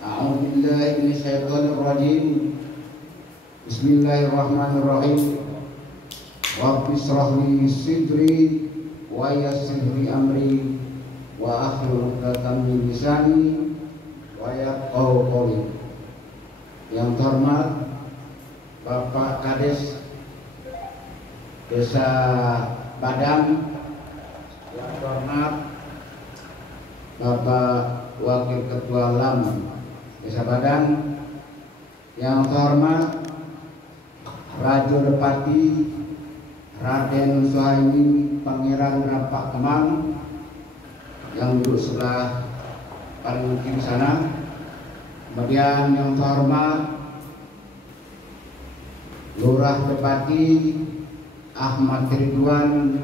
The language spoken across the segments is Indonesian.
A'udzubillahi minasyaitonirrajim. Bismillahirrahmanirrahim. Rabbi shrah li sadri wa yassir li amri wa ahlul 'uqdatam min lisani wa yafqahu qawli. Yang terhormat Bapak Kades Desa Badang, yang terhormat Bapak Wakil Ketua LAM Desa Badang, yang terhormat Raja Depati Raden Suhaimi Pangeran Rampak Kemang yang duduk sebelah paling kiri sana. Kemudian yang terhormat Lurah Depati Ahmad Ridwan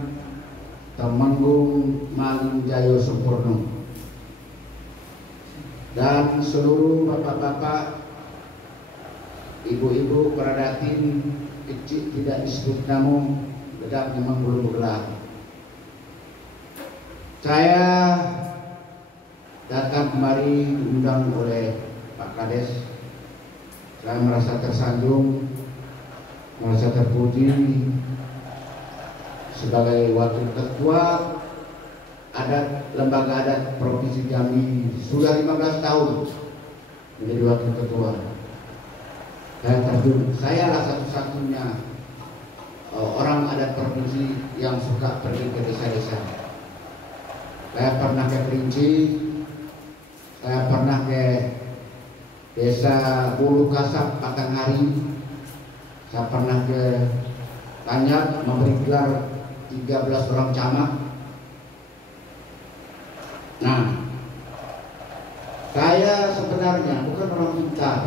Temenggung Mangunjaya Sempurna, dan seluruh bapak-bapak, ibu-ibu, peradatin kecil tidak disebut namun bedak memang belum bergelar. Saya datang kemari diundang oleh Pak Kades. Saya merasa tersanjung, merasa terpuji sebagai wakil ketua adat lembaga adat Provinsi Jambi. Sudah 15 tahun menjadi wakil ketua. Saya satu-satunya orang adat provinsi yang suka pergi ke desa-desa. Saya pernah ke Kerinci, saya pernah ke desa Bulu Kasap, Patanghari, saya pernah ke Tanyat memberi gelar 13 orang camat. Nah, saya sebenarnya bukan orang pintar,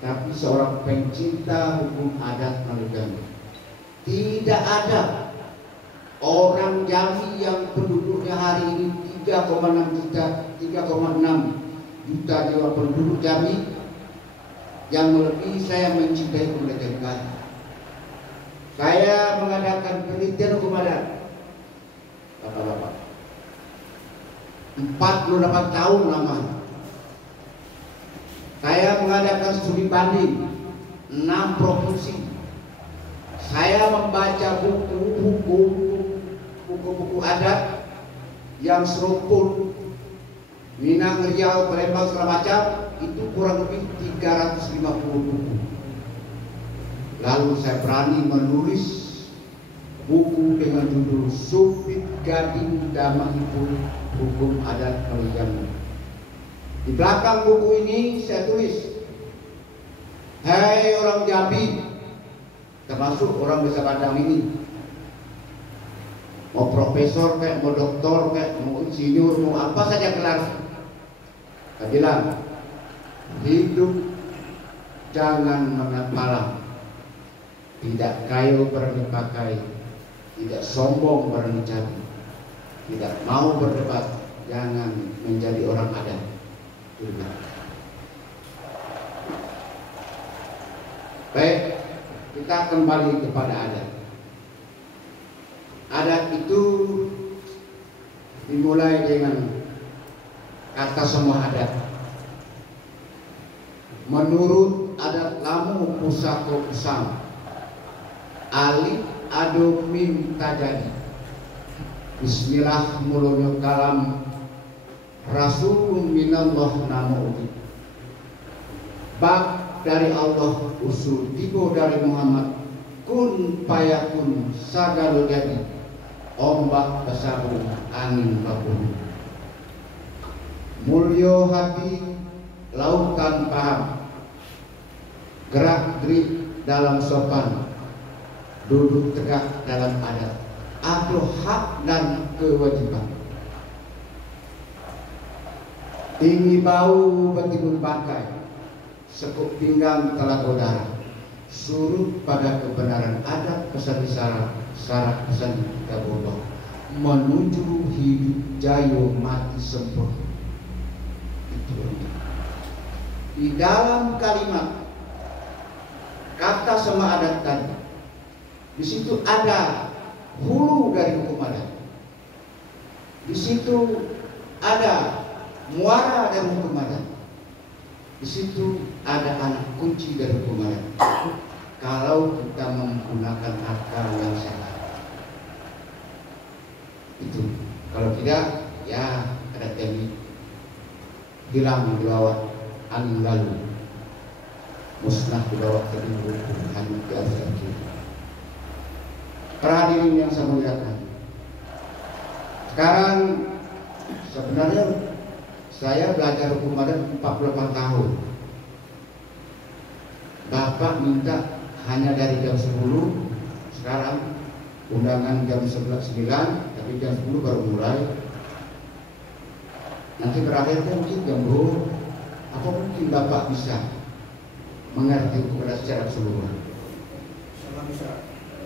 tapi seorang pencinta hukum adat Jambi. Tidak ada orang Jambi yang penduduknya hari ini 3,6 juta jiwa penduduk Jambi yang melebihi saya mencintai kemerdekaan. Saya mengadakan penelitian hukum adat, bapak-bapak, 48 tahun lamanya. Saya mengadakan studi banding 6 provinsi. Saya membaca buku-buku adat yang serumpun Minang, Riau, Palembang, segala macam, itu kurang lebih 350 buku. Lalu saya berani menulis buku dengan judul Supit Gading Damahipun Hukum Adat Jambi. Di belakang buku ini saya tulis, "Hai orang Jambi," termasuk orang Desa Badang ini, mau profesor kayak, mau doktor kayak, mau insinyur, mau apa saja gelar. Saya bilang, hidup jangan melihat malam, tidak kayu berani pakai, tidak sombong berani cari, tidak mau berdebat, jangan menjadi orang adat. Baik, kita kembali kepada adat. Adat itu dimulai dengan kata semua adat. Menurut adat Lamu Pusako Usang, alif ado mim tajadi, bismillah mulunyo kalam, Rasulun minallah namo uti. Bab dari Allah, usul tibo dari Muhammad, kun payakun sagalo jadi, ombak besabun angin babun. Mulyo hati lautan paham, gerak gerik dalam sopan, duduk tegak dalam adat, atau hak dan kewajiban. Tinggi bau betimun pakai, sekuk pinggang telaga darah, surut pada kebenaran adat pesan syarat pesan kabodoh, menuju hidup jayo mati sempurna. Itu di dalam kalimat kata sama adat tadi, di situ ada hulu dari hukum adat, di situ ada muara dari hukum adat. Di situ ada anak kunci dari hukum adat. Kalau kita menggunakan akal yang sehat, itu. Kalau tidak, ya ada teknik hilang dilawat angin lalu, musnah dilawat terlibat hanyut di atas kaki. Para hadirin yang saya muliakan, sekarang sebenarnya saya belajar hukum adat 48 tahun. Bapak minta hanya dari jam 10, sekarang undangan jam 9, tapi jam 10 baru mulai. Nanti berakhirnya mungkin jam 2. Apa mungkin Bapak bisa mengerti hukum adat secara keseluruhan?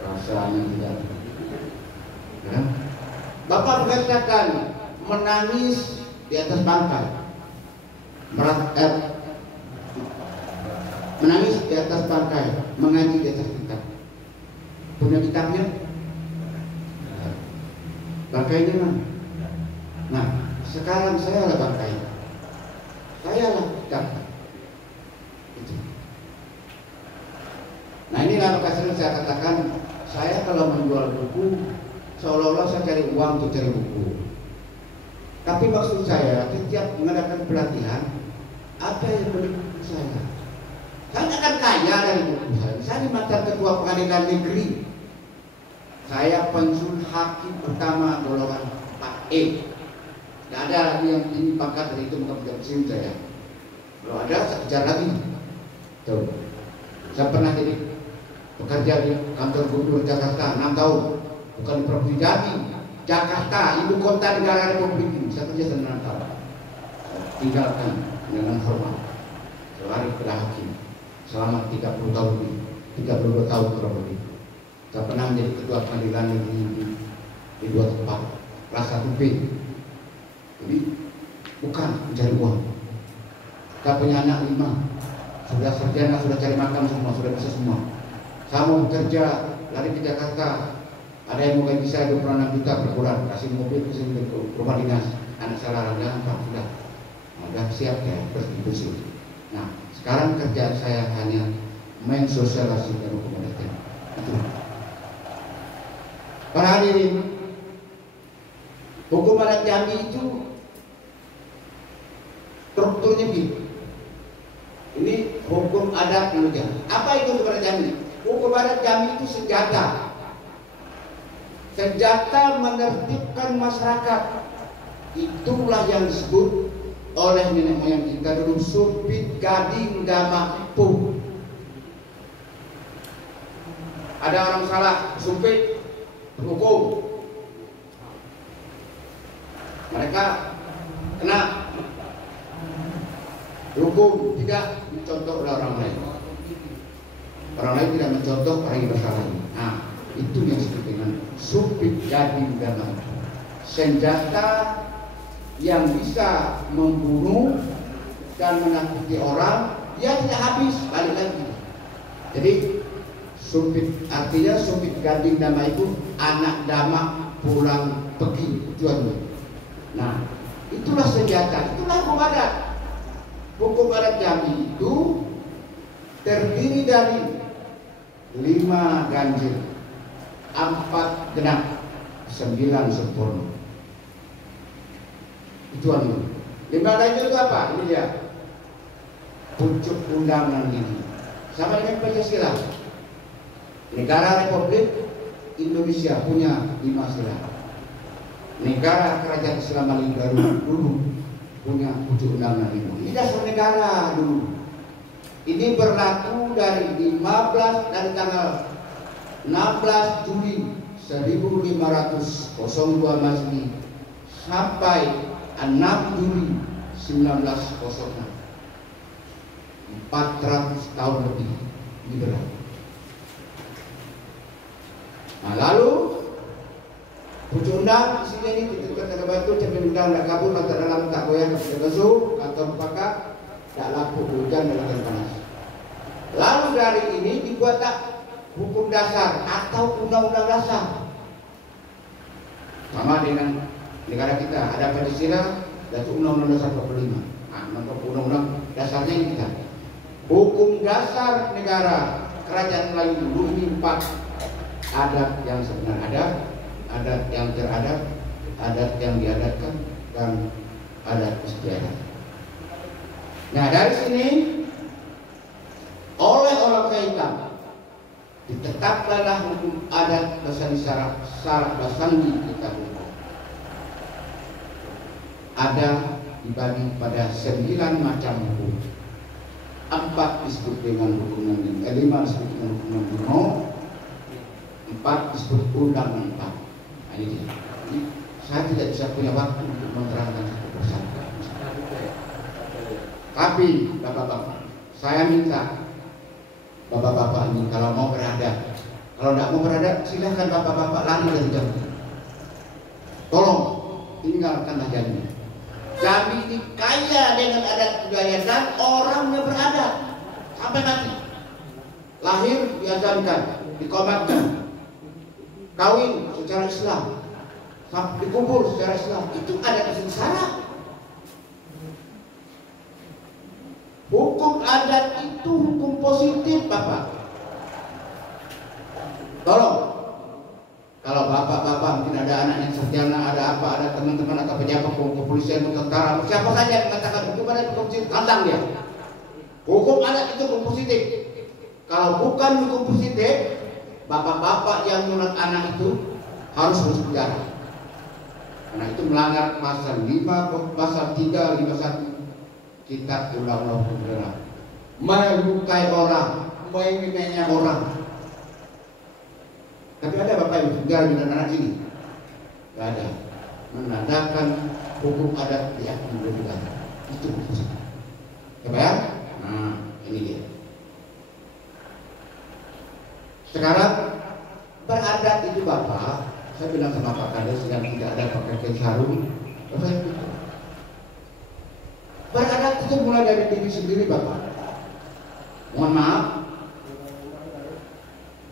Rasanya tidak. Ya? Bapak mengatakan menangis di atas bangkai, menangis di atas bangkai, mengaji di atas kitab. Punya kitabnya? Bangkainya mana? Nah, sekarang saya lah bangkai, saya lah kitab. Itu. Nah, inilah maka saya katakan, saya kalau menjual buku seolah-olah saya cari uang untuk cari buku. Tapi maksud saya, setiap mengadakan pelatihan, apa yang beli buku saya? Saya akan kaya dari buku saya. Saya di mantan ketua pengadilan negeri. Saya pensiun hakim pertama golongan 4E. Tidak ada lagi yang tinggi pangkat dari itu, bukan pensiun saya. Kalau ada, saya kejar lagi. Tuh. Saya pernah jadi bekerja di kantor gubernur Jakarta 6 tahun, bukan di Provinsi Jambi. Jakarta, ibu kota negara Republik ini. Saya kerja 9 tahun. Saya tinggalkan dengan hormat. Selari kepada hakim selama 30 tahun lebih, 32 tahun kurang lebih. Saya pernah menjadi ketua pengadilan negeri di 2 tempat, kelas 1B. Jadi bukan mencari uang. Kita punya anak 5, sudah sarjana, sudah cari makan semua, sudah bisa semua. Saya mau bekerja, lari ke Jakarta. Ada yang mau gaji saya 26 juta per bulan, kasih mobil, kasih rumah dinas. Anak saya larang, gampang, sudah siap ya, bersih. Nah, sekarang kerjaan saya hanya mensosialisasikan hukum adat. Itu. Para hadirin, hukum adat Jambi itu strukturnya begini. Ini hukum adat Jambi. Apa itu hukum adat Jambi? Hukum adat Jambi itu senjata. Senjata menertibkan masyarakat. Itulah yang disebut oleh nenek moyang kita dulu Sumpit Gading Dama Puh. Ada orang salah sumpit, hukum. Mereka kena hukum, tidak dicontoh oleh orang lain. Orang lain tidak mencontoh orang yang bersalah. Nah, itu yang disebut dengan Sumpit Gading Dama Puh. Senjata yang bisa membunuh dan menakuti orang, dia tidak habis, balik lagi. Jadi sumpit artinya Sumpit Gading Dama itu anak dama pulang pergi tujuannya. Nah, itulah senjata, itulah hukum adat. Hukum adat Jambi itu terdiri dari 5 ganjil, 4 genap, 9 sempurna. Itu anu. 5 ganjil itu apa? Ini dia. Pucuk undangan ini. Sama dengan Pancasila. Negara Republik Indonesia punya 5 sila. Negara Kerajaan Islam Mali dulu punya pucuk undangan ini. Ini dasar negara dulu. Ini berlaku dari tanggal 16 Juli 1502 Masehi sampai 6 Juli 1906. 400 tahun lebih ini berlaku. Nah, lalu pucuk undang isinya ini ketika kata batu cermin undang tak kabur, mata dalam tak goyang, tak besuk atau pakat, tak lapu hujan dan akan panas. Lalu dari ini dibuat tak hukum dasar atau undang-undang dasar. Sama dengan negara kita ada Pancasila dan Undang-Undang Dasar 45. Nah, undang-undang dasarnya ini kita. Hukum dasar negara kerajaan Melayu dulu ini 4 adat yang sebenarnya adat yang teradap, adat yang diadatkan, dan adat istiadat. Nah dari sini oleh orang Kaitan ditetapkanlah hukum adat Basani Sarak Basangi kita hukum. Ada dibagi pada 9 macam hukum. 4 disebut dengan hukuman 5 disebut dengan hukuman bunuh, 4 disebut undang 4. Nah, ini dia. Jadi, saya tidak bisa punya waktu untuk menerangkan satu persatu. Tapi bapak-bapak, saya minta bapak-bapak ini kalau mau beradat, kalau tidak mau beradat silahkan bapak-bapak lari dari Jambi. Tolong tinggalkanlah Jambi. Jambi ini kaya dengan adat budaya dan orangnya beradat sampai mati. Lahir diajarkan, dikomatkan, kawin secara Islam, dikubur secara Islam. Itu adat sengsara. Hukum adat itu hukum positif, Bapak. Tolong, kalau bapak-bapak mungkin ada anak yang sarjana, ada apa, ada teman-teman atau pejabat kepolisian, tentara, siapa saja yang mengatakan hukum adat hukum positif, tantang dia. Hukum adat itu hukum positif. Kalau bukan hukum positif, bapak-bapak yang nyurat anak itu harus masuk penjara. Karena itu melanggar pasal 5, pasal 351 Kitab Undang-Undang Hukum Pidana. Melukai orang, menghina orang. Tapi ada bapak yang penjara dengan anak ini? Tidak ada. Menandakan hukum adat diakui oleh negara. Itu positif. Coba ya? Nah, ini dia. Sekarang beradat itu bapak, saya bilang sama Pak Kades yang tidak ada pakai sarung, saya bilang, beradat itu mulai dari diri sendiri bapak. Mohon maaf,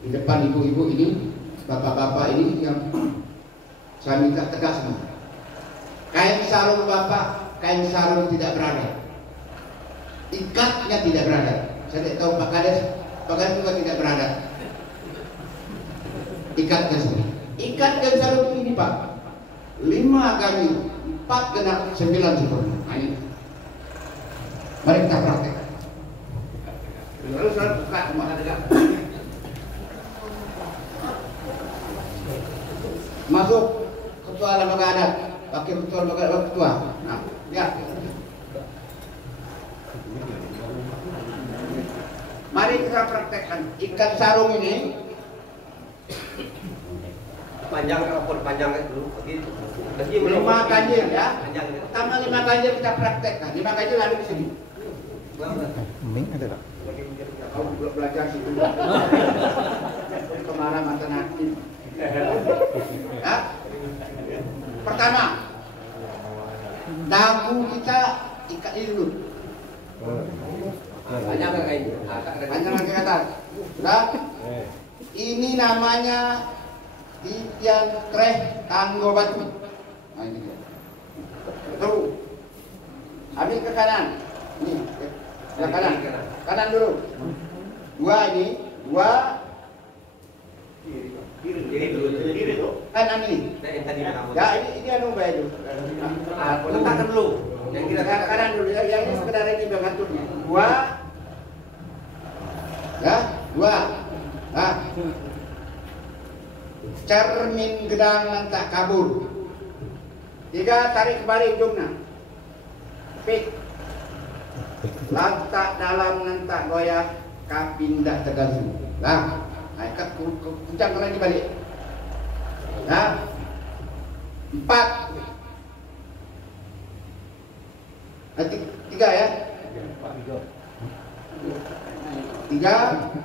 di depan ibu-ibu ini, bapak-bapak ini yang saya minta tegas semua. Kain sarung bapak, kain sarung tidak beradat. Ikatnya tidak beradat. Saya tidak tahu Pak Kades juga tidak beradat. Ikatnya sendiri. Ikatkan sarung ini Pak. 5 kali 4 genap 9 sempurna. Nah, ini. Mari kita praktekkan. Lalu saya buka rumah tegak. Masuk ketua lembaga adat, wakil ketua lembaga adat ketua. Nah, ya. Mari kita praktekkan. Ikat sarung ini panjang rapor panjang dulu begitu. 5 ganjil ya. Panjang. Pertama 5 ganjil kita praktekkan. 5 ganjil ada di sini. Ming ada tak? Kau juga belajar situ. Kemarin mantan hakim. Ya. Pertama, dagu kita ikat ini dulu. Panjang kayak ini. Panjang ke atas. Sudah? Ini namanya titian treh tanggo batu. Nah ini dia. Betul. Ambil ke kanan. Ini ke kanan. Kanan dulu. 2 ini. 2 kiri tuh. Kanan ini. Ya ini anu bae itu. Letakkan dulu. Yang kira Kanan dulu ya. Yang ini sekedar ini baganturnya. 2 ya. 2 nah. Cermin gedang nantak kabur. 3 tarik kembali ujungnya. Pik. Lantak dalam nantak goyah kapindak tergazu. Nah, ikat kuncang lagi balik. Nah. 4. 3 ya. 3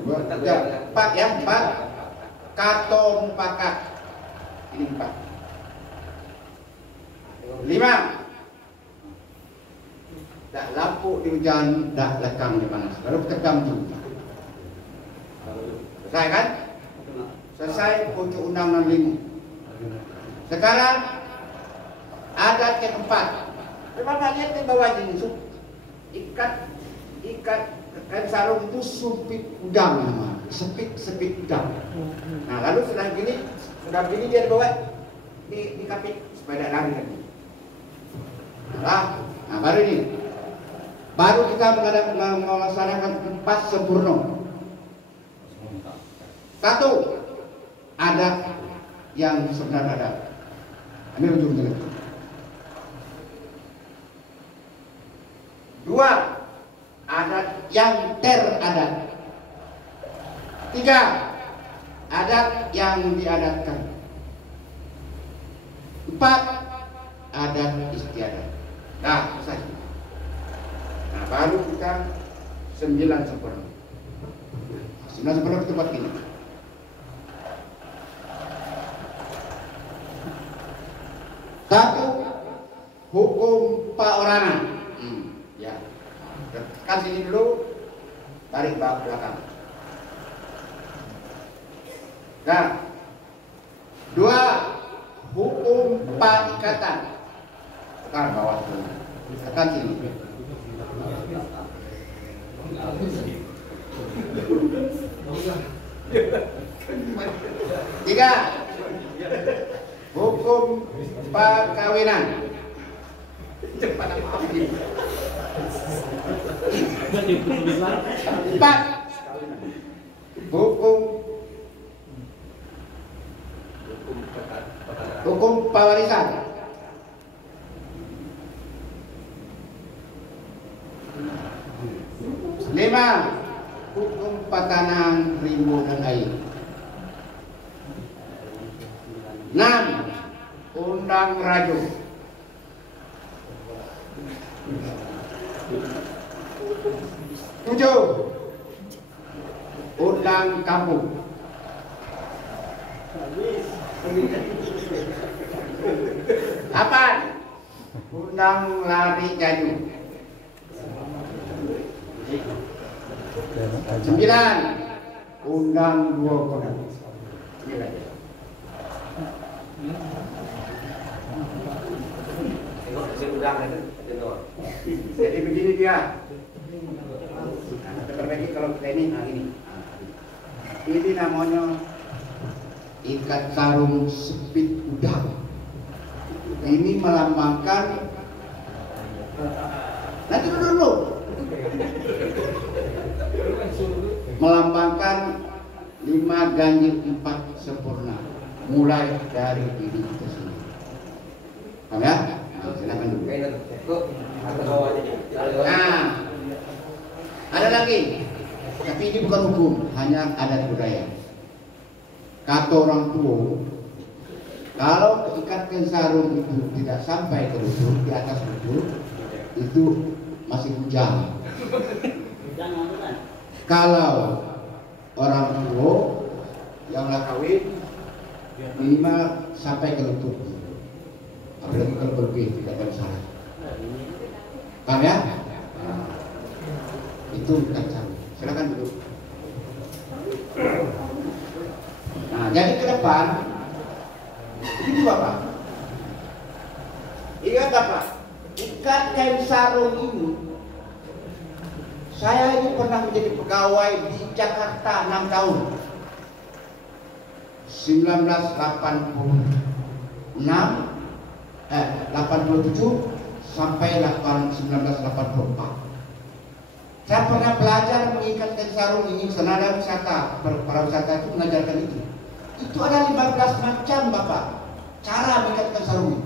4 ya, 4 kato mupakat. Ini 4. 5 dak lampu di hujan, dak lekang di panas. Lalu kedam juga. Selesai kan? Selesai untuk undang-undang 5. Sekarang adat yang 4. Bapak lihat di bawah ini, ikat kain sarung itu sumpit udang namanya, sepit udang. Nah lalu sudah gini dia dibawa di kapit supaya tidak lari lagi. Nah baru kita melaksanakan 4 sempurna. 1, adat yang sebenarnya ada. Ambil ujung jelek. 2, adat yang teradat. 3, adat yang diadatkan. 4, adat istiadat. Nah, selesai. Nah, baru kita 9 sempurna. 9 sempurna kita buat ini. 1, hukum perorangan. Ya. Tekan sini dulu, tarik ke belakang. Nah, 2, hukum perikatan. Tekan bawah dulu. Tekan sini. 3, hukum perkawinan. 4, hukum pewarisan. 5, hukum patanan rimbo dan air. 6, undang rajo. 7, undang kampung. 8, undang lari jaju. 9, undang 2 konan. Jadi begini dia. Terperbaiki kalau kita ini, ini namanya ikat sarung sepit udang. Ini melambangkan. Nanti dulu. Melambangkan 5 ganjil 4 sempurna. Mulai dari diri kita sendiri. Paham ya? Nah, silakan dulu. Nah, ada lagi, tapi ini bukan hukum, hanya adat budaya. Kata orang tua, kalau keikatkan sarung itu tidak sampai ke lutut, di atas lutut, itu masih bujang. Kalau orang tua yang lah kawin minimal sampai ke lutut. Apalagi kalau berbeda tidak ada masalah. Paham ya? Itu bukan sarung. Silakan duduk. Nah, jadi ke depan ini Bapak. Ingat Bapak, ikat kain sarung ini. Saya ini pernah menjadi pegawai di Jakarta 6 tahun. 87 sampai 1984. Saya pernah belajar mengikat kain sarung ini senada wisata, para wisata itu mengajarkan itu. Itu ada 15 macam Bapak cara mengikat kain sarung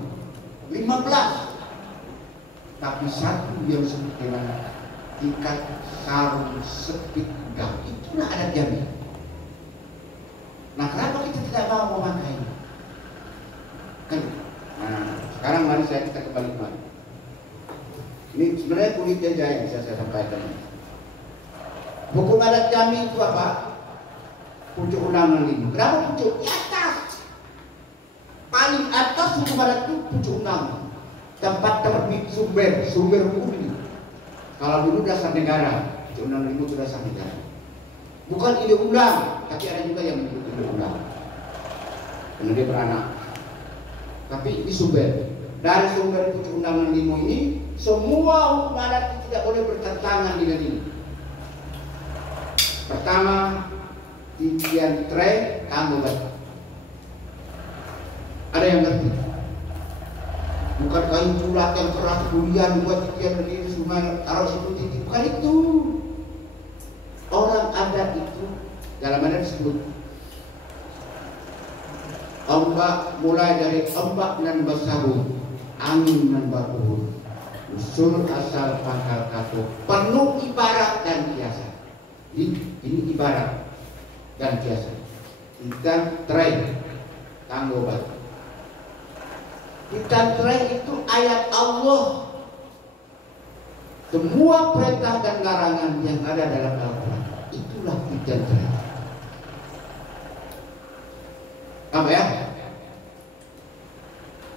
ini. 15. Tapi satu yang disebut dengan ikat sarung sepit udang, itulah adat Jambi. Nah, kenapa kita tidak mau memakainya? Kan? Nah, sekarang mari kita kembali kembali. Ini sebenarnya kulit aja yang bisa saya sampaikan. Hukum adat Jambi itu apa? Pucuk undang lima. Kenapa pucuk? Di atas. Paling atas hukum adat itu pucuk undang. Tempat terbit sumber hukum ini. Kalau dulu dasar negara, pucuk undang lima itu dasar negara. Bukan ide undang, tapi ada juga yang menyebut ide undang. Karena dia beranak. Tapi di sumber. Dari sumber pucuk undangan lima ini semua hukum adat tidak boleh bertentangan dengan ini. Pertama, titian tray kamu batu. Ada yang ngerti? Bukan kayu bulat yang keras durian buat titian dari sungai taruh situ titik, bukan itu. Orang adat itu dalam adat disebut ombak, mulai dari ombak nan bersabung, angin nan berhembus, usul asal pangkal katu, penuh ibarat dan kiasan. Ini ibarat dan kiasan. Kita try tanggo batu. Kita try itu ayat Allah. Semua perintah dan larangan yang ada dalam Al-Quran itulah kita try. Apa ya?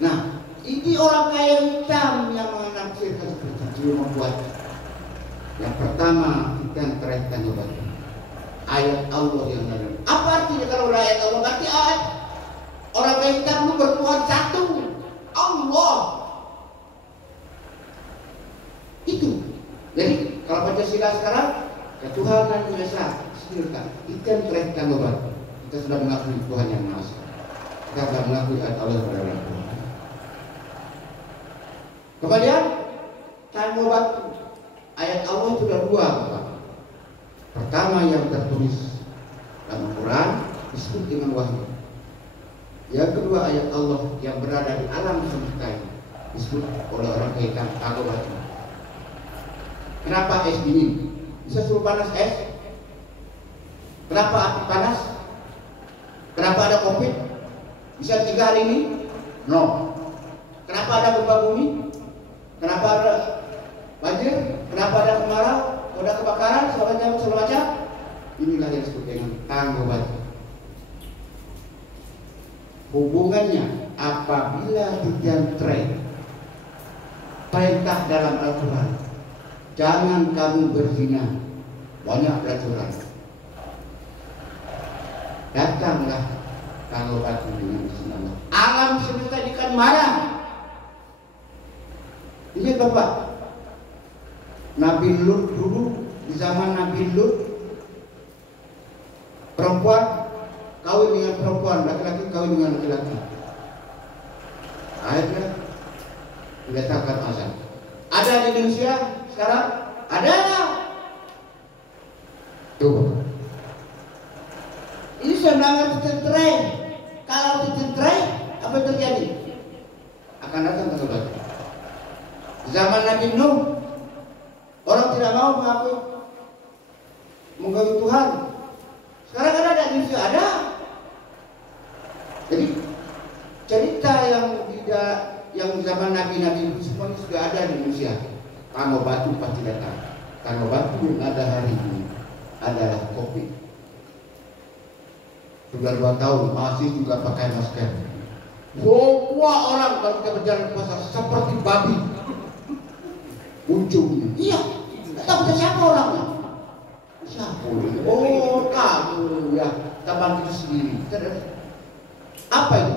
Nah, ini orang kaya hitam yang menafsirkan seperti itu, membuat. Yang pertama, kita terangkan kepada ayat Allah yang ada. Apa artinya kalau ayat Allah? Berarti ayat orang kaya hitam itu bertuhan satu, Allah. Itu. Jadi kalau Pancasila sekarang ketuhanan Yang Esa, silakan. Kita terangkan kepada. Kita sudah mengakui Tuhan yang Maha Esa. Kita akan mengakui ayat Allah pada dalam Tuhan. Kemudian tanggo batu. Ayat Allah itu ada dua. Pertama yang tertulis dalam Quran disebut dengan wahyu. Yang kedua ayat Allah yang berada di alam semesta ini disebut oleh orang kaitan tanggo batu. Kenapa es dingin? Bisa suruh panas es? Kenapa api panas? Kenapa ada COVID? Bisa 3 hari ini? No. Kenapa ada gempa bumi? Kenapa ada banjir? Kenapa ada kemarau? Ada kebakaran? Segala macam. Inilah yang disebut dengan tanggo batu. Hubungannya apabila dijantai perintah dalam Al-Quran, jangan kamu berzina, banyak peraturan. Datanglah tanggo batu dengan izin Allah. Alam semesta ini kan marah. Ini Bapak, Nabi Lut dulu, di zaman Nabi Lut, perempuan kawin dengan perempuan, laki-laki kawin dengan laki-laki. Akhirnya diletakkan azab. Ada di Indonesia sekarang? Ada. Tuh. Ini sebenarnya dicenterai. Kalau dicenterai, apa yang terjadi? Akan datang tanggo batu. Zaman Nabi Nuh, orang tidak mau mengakui Tuhan. Sekarang kan ada di Indonesia, ada. Jadi cerita yang zaman Nabi-Nabi itu semua sudah ada di Indonesia. Tanggo batu pasti datang. Tanggo batu yang ada hari ini adalah COVID. Sudah 2 tahun masih juga pakai masker. Semua orang kalau kita berjalan ke pasar seperti babi. Ujungnya, iya, tahu siapa orangnya? Siapa? Oh, kamu ya, taman itu sendiri. Apa itu?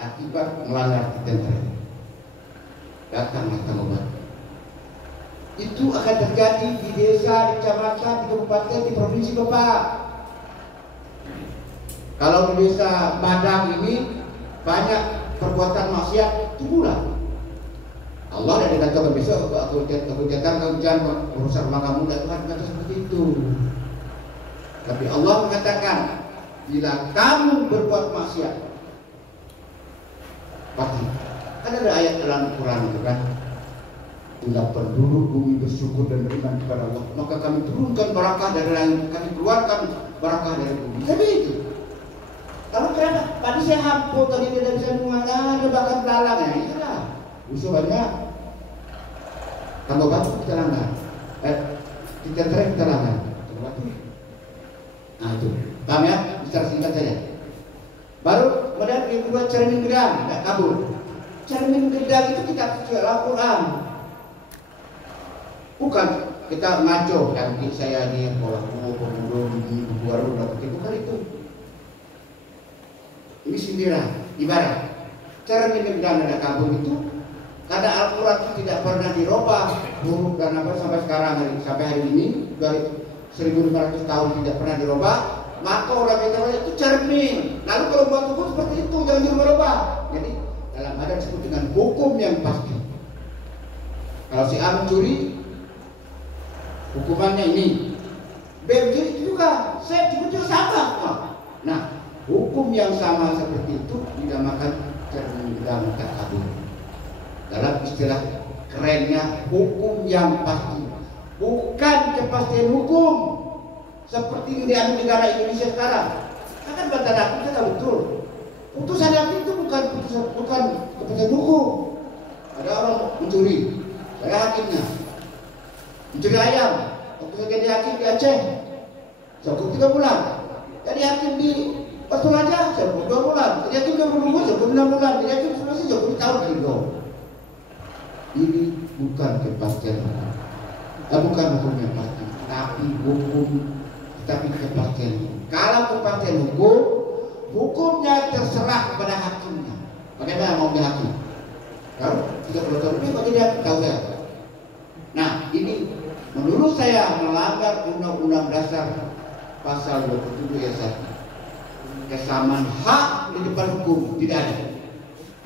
Akibat melanggar ketentuan. Datanglah tanggo batu. Itu akan terjadi di desa, di kecamatan, di kabupaten, di provinsi Bapak. Kalau di desa Padang ini banyak perbuatan maksiat, tunggulah. Allah dan dikatakan besok aku datang ke hujan merusak rumah kamu, dan Tuhan kata seperti itu. Tapi Allah mengatakan bila kamu berbuat maksiat, pasti kan ada ayat dalam Quran itu kan, bila penduduk bumi bersyukur dan beriman kepada Allah, maka kami turunkan barakah dari langit, kami keluarkan barakah dari bumi. Tapi itu kalau kenapa? Tadi saya hampir tadi tidak bisa mengatakan ada bakat belalang ya, itulah usulannya. Tanggo batu kita langgar, kita trek kita langgar. Nah itu, paham ya? Secara singkat saja. Baru kemudian yang kedua cermin gedang, tidak kabur. Cermin gedang itu kita sesuai Al-Quran. Bukan kita ngaco, nanti saya ini pelaku pembunuh ini baru dapat, bukan itu. Ini sindiran, ibarat cermin gedang ada kabur itu Karena Al-Quran itu tidak pernah dirubah huruf dan apa sampai sekarang sampai hari ini dari 1500 tahun tidak pernah dirubah, maka orang yang terbaik itu cermin. Lalu kalau buat hukum seperti itu jangan dirubah. Jadi dalam ada disebut dengan hukum yang pasti. Kalau si A mencuri, hukumannya ini. B mencuri juga, C juga sama. Nah, hukum yang sama seperti itu dinamakan cermin dalam takabur. Dalam istilah kerennya hukum yang pasti, bukan kepastian hukum seperti di negara Indonesia sekarang. Kan bantah hakim kita betul. Putusan hakim itu bukan keputusan hukum. Ada orang mencuri, saya hakimnya mencuri ayam, waktu saya jadi hakim di Aceh, saya hukum 3 bulan. Jadi hakim di Toraja, saya hukum 2 bulan. Jadi hakim di Bengkulu, saya hukum 6 bulan. Jadi hakim Sulawesi, saya hukum tahun gitu. Ini bukan kepastian hukum, bukan hukum yang pasti, tapi kepastian hukum. Kalau kepastian hukum, hukumnya terserah kepada hakimnya. Bagaimana mau dihakim? Kalau 30 tahun lebih bagi dia tahu saya. Nah, ini menurut saya melanggar Undang-Undang Dasar Pasal 27 ayat 1. Kesamaan hak di depan hukum tidak ada.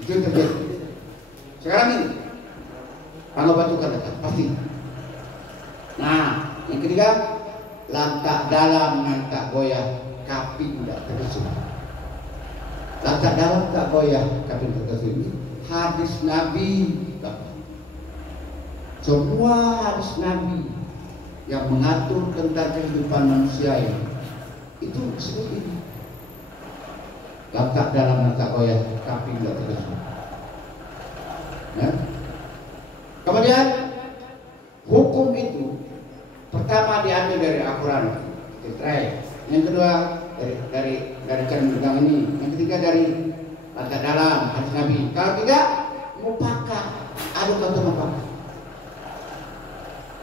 Itu yang terjadi. Sekarang ini Pangau Batu kan datang, pasti. Nah, yang ketiga, lantak dalam nantak goyah, kaping tidak terkesut. Lantak dalam tak goyah, kaping terkesut ini hadis Nabi. Semua hadis Nabi yang mengatur tentang kehidupan manusia ini, itu seperti ini. Lantak dalam nantak goyah, kaping tidak terkesut. Ya. Kemudian hukum itu pertama diambil dari Al-Quran, yang kedua dari cermin pegang ini, yang ketiga dari lantak dalam hadis Nabi. Kalau tidak mufakat, ada kata mufakat.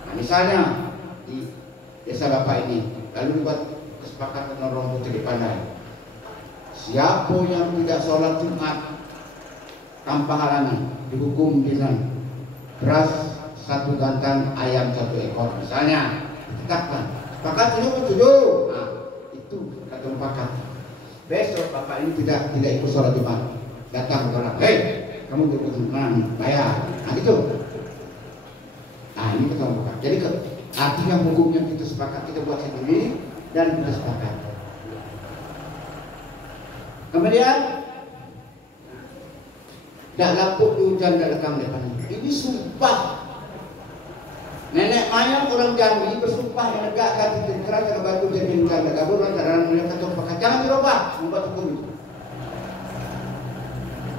Nah, misalnya di desa Bapak ini lalu dibuat kesepakatan orang putri pandai, siapa yang tidak sholat Jumat tanpa halangan dihukum dengan beras 1 gantang, ayam 1 ekor. Misalnya ditetapkan sepakat ini setuju. Nah, itu kata mufakat. Besok bapak ini tidak ikut sholat Jumat, datang ke orang, hei kamu ikut bayar. Nah gitu. Nah ini kata mufakat. Jadi artinya hukum yang kita sepakat kita buat sendiri dan kita sepakat. Kemudian tidak lapuk di hujan, tidak lekang depan. Ini sumpah. Nenek moyang orang Jambi bersumpah menegakkan titik keras dan batu jamin ganda kabur lantaran mereka tumpahkan. Jangan dirubah membuat hukum itu.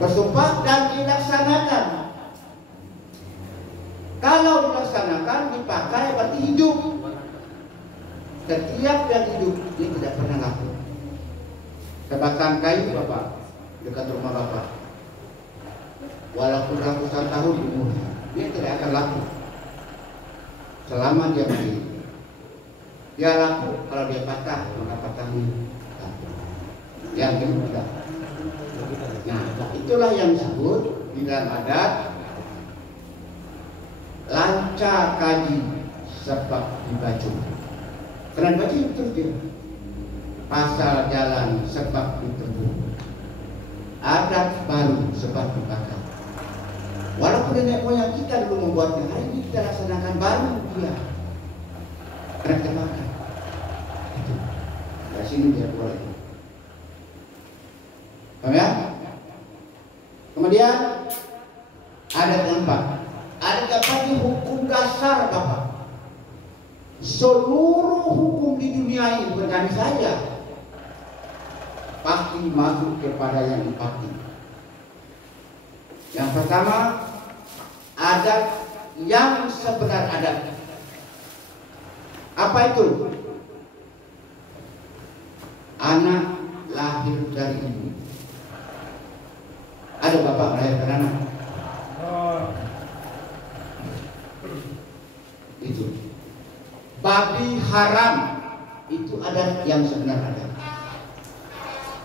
Bersumpah dan dilaksanakan. Kalau dilaksanakan dipakai berarti hidup. Setiap yang hidup ini tidak pernah laku. Sebatang kayu bapak dekat rumah bapak, walaupun ratusan tahun umurnya, dia tidak akan laku selama dia masih. Dia laku kalau dia patah, maka patahnya laku. Yang kedua, nah itulah yang disebut di dalam adat lanca kaji sebab dibaca. Karena baca itu dia pasal jalan sebab ditempuh, adat baru sebab dibakar. Walaupun nenek moyang kita dulu membuatnya, hari ini kita laksanakan baru dia karena kita makan. Itu dari sini dia keluar. Paham ya? Kemudian adat keempat. Adat keempat ini hukum dasar bapak. Seluruh hukum di dunia ini bukan kami saja, pasti masuk kepada yang empat ini. Yang pertama, adat yang sebenar adat. Apa itu? Anak lahir dari ibu. Ada bapak melahirkan anak. Itu. Babi haram itu adat yang sebenar adat.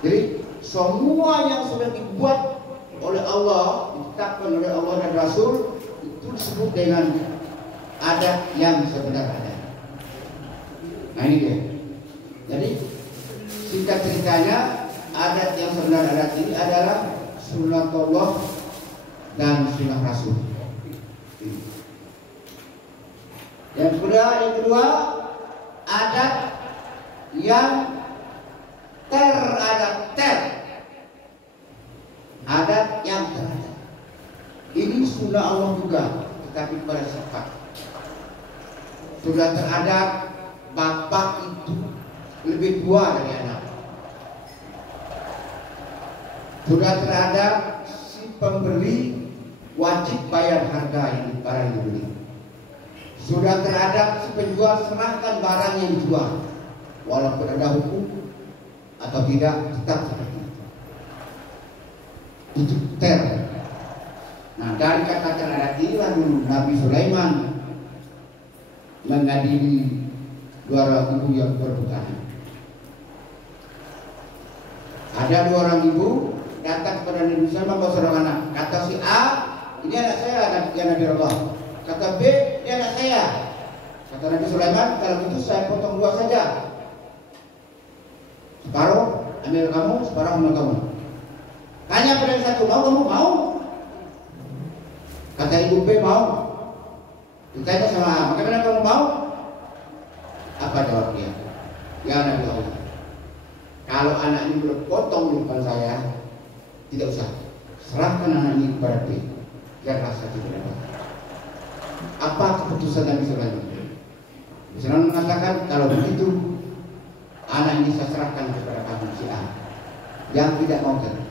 Jadi semua yang sudah dibuat oleh Allah, ditetapkan oleh Allah dan Rasul, itu disebut dengan adat yang sebenarnya. Nah ini dia. Jadi singkat ceritanya, adat yang sebenarnya adat ini adalah sunatullah dan sunnah Rasul. Yang kedua adat yang adat yang teradat. Ini sunnah Allah juga, tetapi pada sifat. Sudah teradat bapak itu lebih tua dari anak. Sudah teradat si pembeli wajib bayar harga ini barang yang dibeli. Sudah teradat si penjual serahkan barang yang dijual, walaupun ada hukum atau tidak, tetap seperti itu. Itu ter. Nah, dari kata teradat inilah dulu Nabi Sulaiman mengadili 2 ibu yang berhutang. Ada 2 orang ibu datang kepada Nabi Sulaiman bawa seorang anak. Kata si A, ini anak saya, ya Nabi Allah. Kata B, ini anak saya. Kata Nabi Sulaiman, kalau gitu saya potong 2 saja. Separuh ambil kamu, separuh ambil kamu. Tanya pada yang satu, mau kamu? Mau? Kata ibu B, mau. Ditanya sama A, bagaimana kamu mau? Apa jawab dia? Ya Nabi Allah, kalau anak ini berpotong di depan saya, tidak usah, serahkan anak ini kepada B, biar rasa tidak dapat. Apa keputusan Nabi Sulaiman? Nabi Sulaiman mengatakan, kalau begitu anak ini saya serahkan kepada kamu si A yang tidak mau terima.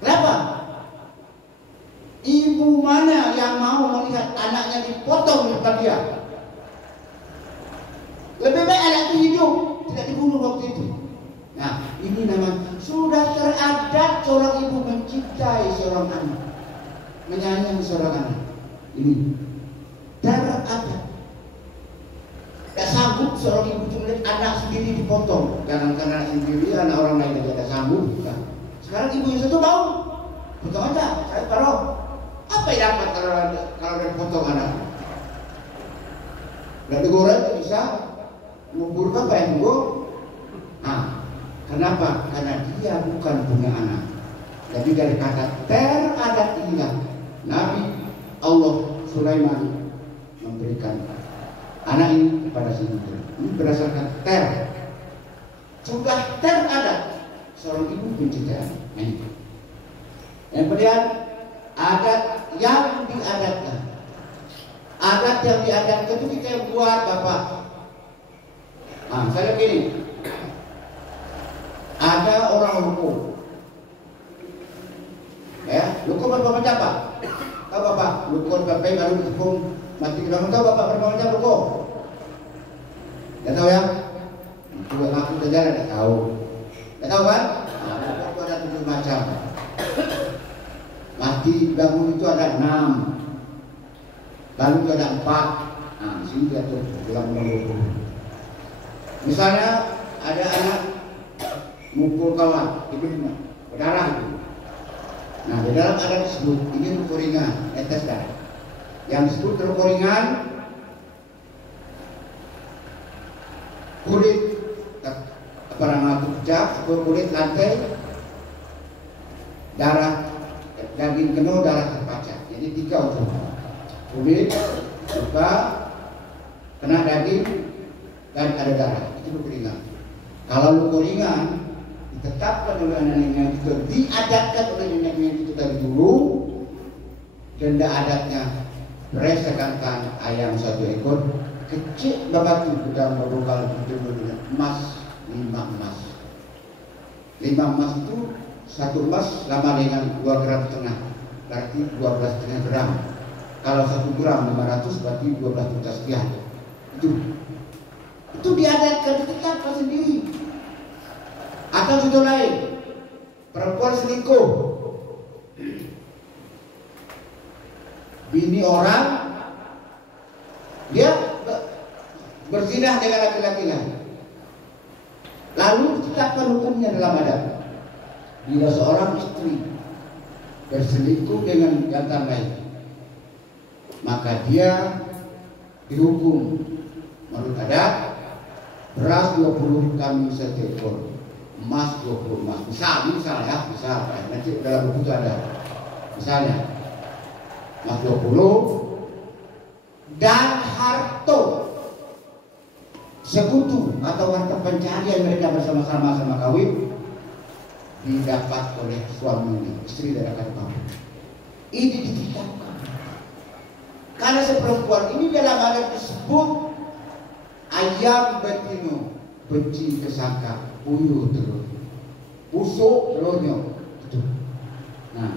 Kenapa? Ibu mana yang mau melihat anaknya dipotong di depan dia? Lebih baik anak itu hidup, tidak dibunuh waktu itu. Nah, ini namanya sudah teradat seorang ibu mencintai seorang anak, menyayangi seorang anak. Ini teradat. Tidak sanggup seorang ibu melihat anak sendiri dipotong. Jangan karena anak sendiri, anak orang lain tidak sanggup. Sekarang ibu yang satu mau potong aja, saya taruh. Apa yang dapat kalau ada potong anak? Dan digoreng bisa ngubur apa yang tunggu? Nah, kenapa? Karena dia bukan punya anak. Jadi dari kata teradat inilah Nabi Allah Sulaiman memberikan anak ini kepada si ibu. Ini berdasarkan sudah teradat seorang ibu mencintai anak. Yang kemudian adat yang diadatkan. Adat yang diadatkan itu kita yang buat bapak. Nah, saya begini, ada orang hukum, ya, hukum berapa macam pak? Tahu bapak? Hukum bapak baru hukum mati kita tahu bapak berapa macam hukum? Tidak tahu ya? Juga ngaku saja tidak tahu. Tidak tahu kan? Nah, hukum ada 7 macam. Mati bangun itu ada 6, lalu itu ada 4. Nah, sini dia tuh bilang menurut. Misalnya ada anak mukul kawan, itu berdarah itu. Nah, di dalam ada disebut ini luka ringan, netes darah. Yang disebut luka ringan, kulit apa namanya pecah, atau kulit lantai, darah, daging kena, darah terpecah. Jadi 3 unsur: kulit, luka, kena daging, dan ada darah. Itu luka ringan. Kalau luka ringan ditetapkan oleh nenek itu, diadatkan oleh nenek itu dari dulu, denda adatnya beresakan ayam 1 ekor, kecil babatu kita berbekal emas 5 emas. 5 emas itu 1 emas sama dengan 2,5 gram, berarti 12,5 gram. Kalau 1 gram 500 berarti 12 juta sekian. Itu diadatkan, ditetapkan sendiri. Atau contoh lain, perempuan selingkuh, bini orang, dia berzinah dengan laki-laki lain, lalu ditetapkan hukumnya dalam adat. Bila seorang istri berselingkuh dengan jantan lain, maka dia dihukum menurut adat beras 20 kami seekor, emas 20 emas. Misal nanti dalam buku itu ada misalnya emas 20 dan harta sekutu atau harta pencarian mereka bersama-sama sama kawin didapat oleh suami istri dari akad kawin. Ini ditetapkan karena seperempuan ini dalam adat disebut ayam betina benci kesangka puyuh telur busuk telurnya itu. Nah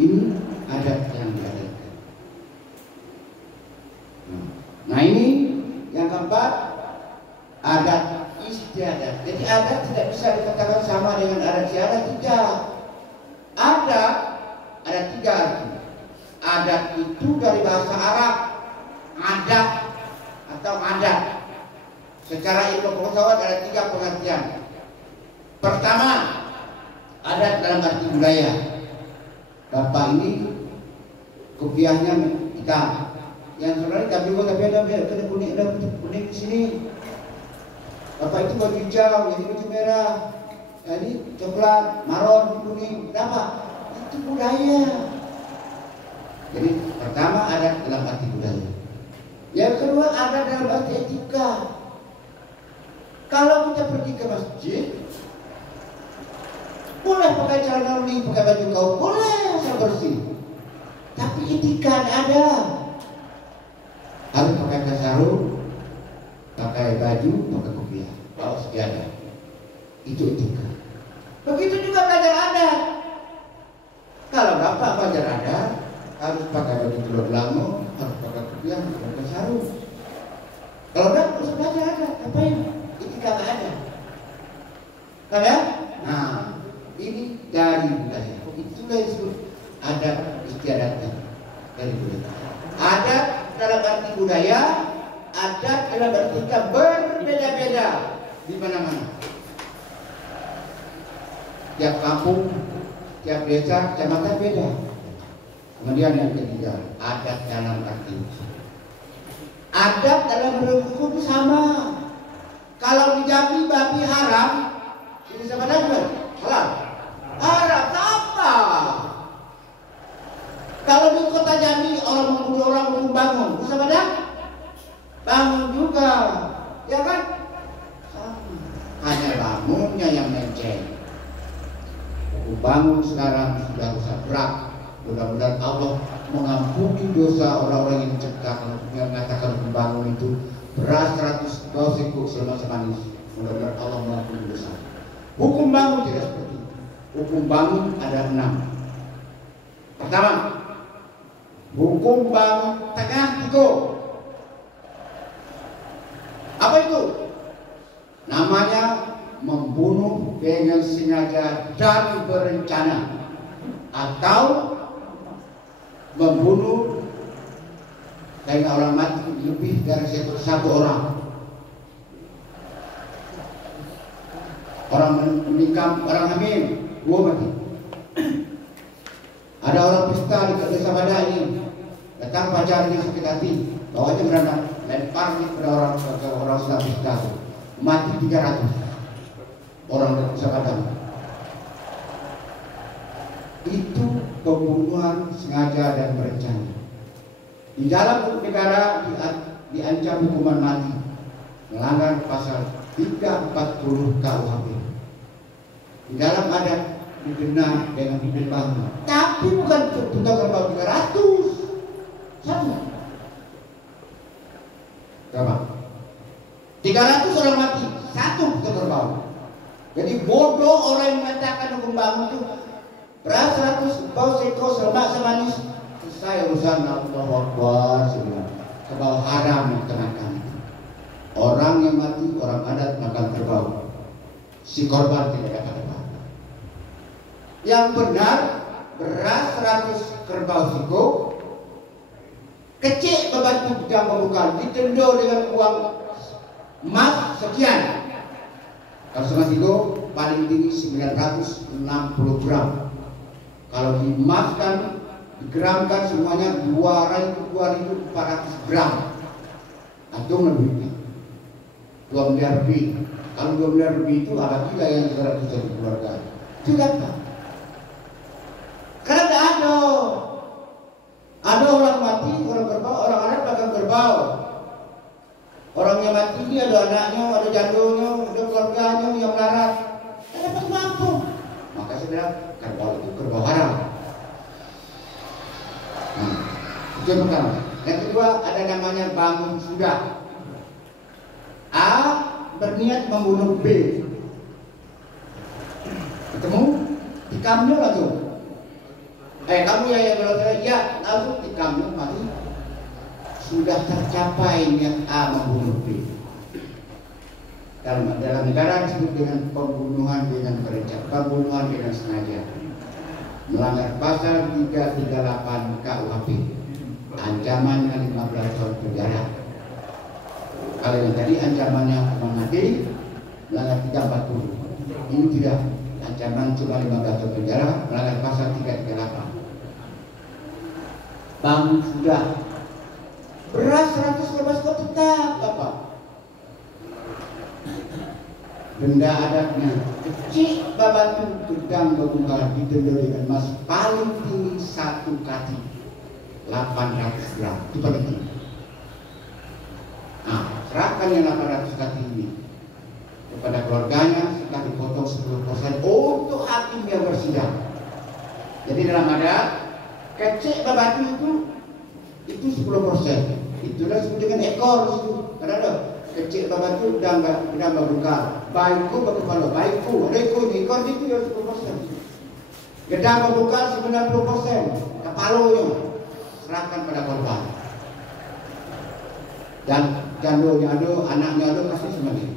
ini adat yang diadakan. Nah ini yang keempat, adat istiadat. Jadi adat tidak bisa dikatakan sama dengan adat istiadat, tidak. Ada tiga arti. Adat itu dari bahasa Arab adat atau adat. Secara ilmu pengetahuan ada tiga pengertian. Pertama, adat dalam arti budaya. Bapak ini kopiahnya hitam, yang saudara hitam juga tapi ada kuning di sini. Bapak itu baju hijau, jadi baju merah, jadi coklat, maron, kuning. Kenapa? Itu budaya. Jadi pertama adat dalam arti budaya. Yang kedua adat dalam arti etika. Kalau kita pergi ke masjid, boleh pakai celana kuning, pakai baju kaum, boleh asal bersih. Tapi etika ada. Harus pakai sarung, pakai baju, pakai kopiah, bawa sejadah. Itu etika. Begitu juga belajar adat. Kalau bapak belajar adat, harus pakai baju telur belangko, harus pakai kopiah, harus pakai sarung. Kalau enggak, harus belajar adat. Ngapain? Etika nggak ada. Ada? Nah, ini dari budaya. Itulah yang disebut adat istiadat dari budaya. Adat dalam arti budaya, adat dalam arti berbeda-beda di mana-mana. Tiap kampung, tiap desa, kecamatan beda. Kemudian yang ketiga, adat dalam arti adat dalam berhukum sama. Kalau di Jambi babi haram, ini sama dengan halal. Haram apa? Kalau di kota Jambi orang membunuh orang hukum bangun, bisa pada bangun juga, ya kan? Hanya bangunnya yang menceng. Hukum bangun sekarang sudah rusak berat. Mudah-mudahan Allah mengampuni dosa orang-orang yang mencegah yang mengatakan hukum bangun itu beras 100 bau sekuk selama semanis. Mudah-mudahan Allah mengampuni dosa. Hukum bangun tidak seperti itu. Hukum bangun ada 6. Pertama, hukum bangun tengah tiga. Apa itu? Namanya membunuh dengan sengaja dan berencana, atau membunuh sehingga orang mati lebih dari satu orang. Orang menikam, orang hamil, 2 mati. Ada orang pesta di desa Bada ini, datang pacarnya sakit hati, bawanya beranak, lempar kepada orang sedang pesta, mati 300 orang di desa Bada. Itu pembunuhan sengaja dan berencana. Di dalam hukum negara diancam hukuman mati, melanggar pasal 340 KUHP. Di dalam adat didenda dengan hukum bangun, tapi bukan putar kerbau 300. Sama. Berapa? 300 orang mati, 1 putar kerbau. Jadi bodoh orang yang mengatakan hukum bangun itu beras 100 bau seko selemak semanis. Saya urusan Allahu Akbar semua. Kerbau haram yang dikenakan. Orang yang mati, orang adat makan kerbau. Si korban tidak dapat apa-apa. Yang benar beras 100 kerbau seko, kecil bebantu jam pembukaan, ditendo dengan uang emas sekian. Kalau sama seko paling tinggi 960 gram. Kalau diemaskan, digeramkan semuanya 2.400 gram. Antum lebihnya 2 miliar lebih. Kalau 2 miliar lebih itu ada juga yang 300 juta keluarga. Tidak Pak. Karena tidak ada. Ada orang mati, orang kerbau, orang anak bakal kerbau. Orangnya mati ini ada anaknya, ada jandulnya, ada keluarganya yang melarat. Tidak dapat mampu. Maka saya bilang kerbau itu kerbau haram. Nah, itu yang pertama. Yang kedua ada namanya bangun sudah. A berniat membunuh B. Ketemu, tikamnya langsung. Kamu ya kalau saya ya langsung tikamnya mati. Sudah tercapai niat A membunuh B. Dalam negara disebut dengan pembunuhan dengan berencana, pembunuhan dengan sengaja. Melanggar pasal 338 KUHP. Ancamannya 15 tahun penjara. Kalau yang tadi ancamannya hukuman mati, melanggar 340. Ini tidak, ancaman cuma 15 tahun penjara, melanggar pasal 338. Bangun sudah. Beras 115 kok tetap Bapak. Benda adatnya kecil babatu gedang bebungkar didenda dengan emas paling tinggi 1 kati 800 gram. Itu paling tinggi. Nah, serahkan yang 800 kati ini kepada keluarganya setelah dipotong 10% untuk hakim yang bersidang. Jadi dalam adat kecil babatu itu 10%. Itulah disebut dengan ekor itu. Karena ada kecil babatu udang bebungkar. Baiku bagaimana? Baiku, reku ini ekor itu ya 10%. Gedang bebungkar 90%. Kepalonya serahkan pada korban. Dan jandulnya ada, anaknya ada, kasih semuanya.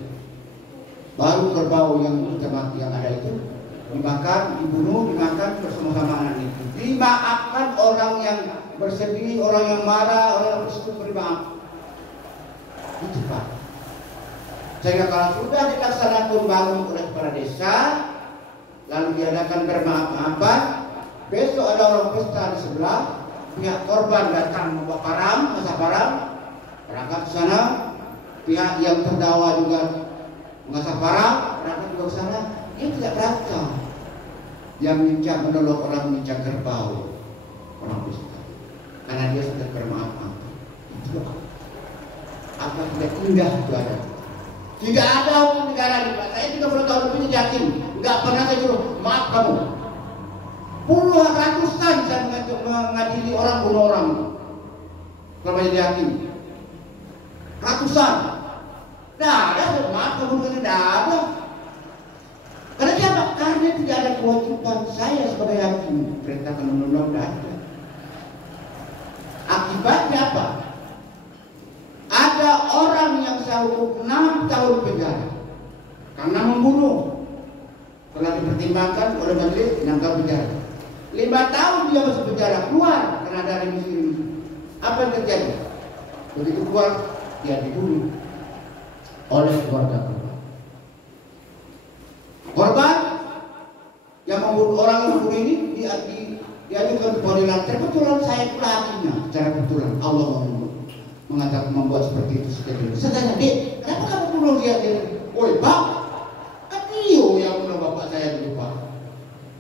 Baru kerbau yang ada itu dibakar, dibunuh, dimakan bersama-sama anak itu. Dimaafkan orang yang bersedih, orang yang marah, orang yang bersyukur beri maaf. Itu Pak. Sehingga kalau sudah dilaksanakan bangun oleh kepala desa, lalu diadakan bermaaf-maafan, besok ada orang pesta di sebelah, pihak korban datang membawa param, masa param, berangkat ke sana, pihak yang terdakwa juga mengasah param, berangkat juga ke sana. Dia tidak berangkat. Yang mengincar menolong orang mengincar kerbau, orang pesta. Karena dia sudah bermaaf. Itu apa tidak indah itu ada. Tidak ada hukum negara di Pak. Saya 30 tahun lebih yakin, nggak pernah saya suruh maaf kamu. Puluhan ratusan saya mengadili orang bunuh orang. Kalau jadi hakim, ratusan. Nah, ada maaf kamu tidak ada. Karena siapa? Karena tidak ada kewajiban saya sebagai hakim. Perintahkan undang-undang tidak ada. Akibatnya apa? Ada orang yang saya hukum 6 tahun penjara karena membunuh. Telah dipertimbangkan oleh majelis 6 tahun penjara. 5 tahun dia masuk penjara, keluar karena ada remisi. Apa yang terjadi? Begitu keluar, dia dibunuh oleh keluarga korban. Korban yang membunuh orang yang membunuh ini diajukan ke pengadilan. Kebetulan saya pula hakimnya. Secara kebetulan Allah mengatakan membuat seperti itu sekali. Saya tanya, Dek, kenapa kamu bunuh dia? Woi Pak, kan dia yang bunuh bapak saya dulu Pak.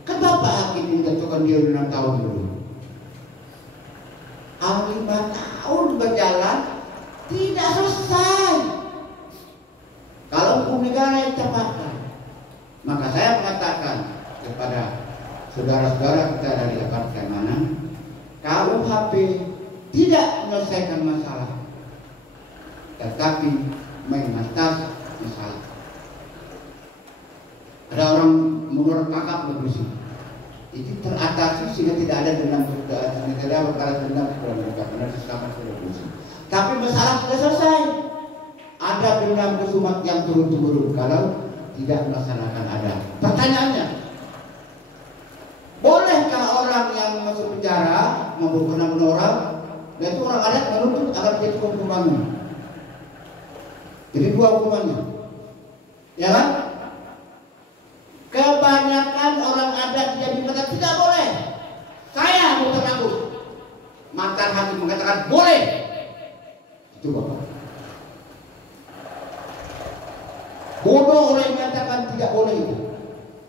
Kan bapak hakim menjatuhkan dia 6 tahun dulu. 5 tahun berjalan tidak selesai. Kalau hukum negara yang tepat, maka saya mengatakan kepada saudara-saudara kita dari aparat keamanan, KUHP tidak menyelesaikan masalah, tetapi mengatasi masalah. Ada orang menurut kakak berusia, itu teratasi sehingga tidak ada dendam, tidak ada perkara dendam kepada mereka karena sesama sudah berusia. Tapi masalah sudah selesai. Ada dendam kesumat yang turun-turun kalau tidak melaksanakan adat. Pertanyaannya, bolehkah orang yang masuk penjara membunuh orang, dan itu orang adat menuntut agar jadi hukumannya? Jadi 2 hukumannya, ya kan? Kebanyakan orang adat yang dikatakan tidak boleh. perkataan hakim mengatakan boleh. Itu Bapak. Bodoh orang yang mengatakan tidak boleh itu.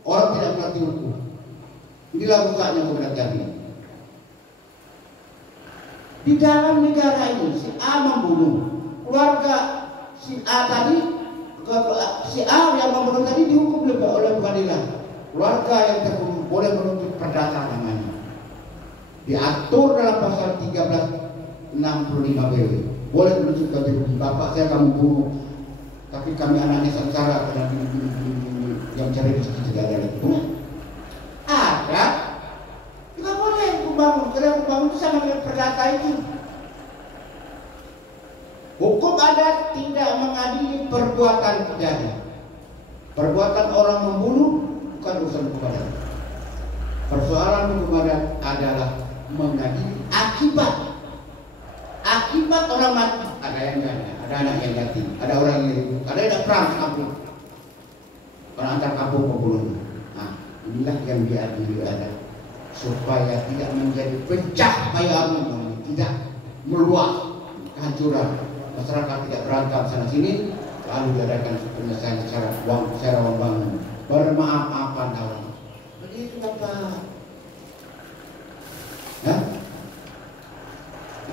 Orang tidak mengerti hukum. Inilah rukanya kepada kami. Di dalam negara ini si A membunuh keluarga si A tadi, si A yang membunuh tadi dihukum oleh pengadilan. Keluarga yang terbunuh boleh menuntut perdata namanya. Diatur dalam pasal 1365 BW. Boleh menuntut ganti rugi. Bapak saya kamu bunuh, tapi kami anaknya sengsara karena yang cari rezeki tidak ada. Boleh? Ada. Tidak boleh membangun. Karena membangun itu sama dengan perdata itu. Hukum adat tidak mengadili perbuatan pidana. Perbuatan orang membunuh bukan urusan hukum adat. Persoalan hukum adat adalah mengadili akibat. Akibat orang mati. Ada yang ganda, ada anak yang yatim, ada orang yang ribut, ada yang perang kampung. Orang antar kampung membunuh. Nah, inilah yang diadili adat supaya tidak menjadi pecah bayangan, tidak meluas kehancuran. Masyarakat tidak berantem sana sini, lalu diadakan penyelesaian secara uang bangun, bermaaf-maafan awal. Begitu Bapak. Nah,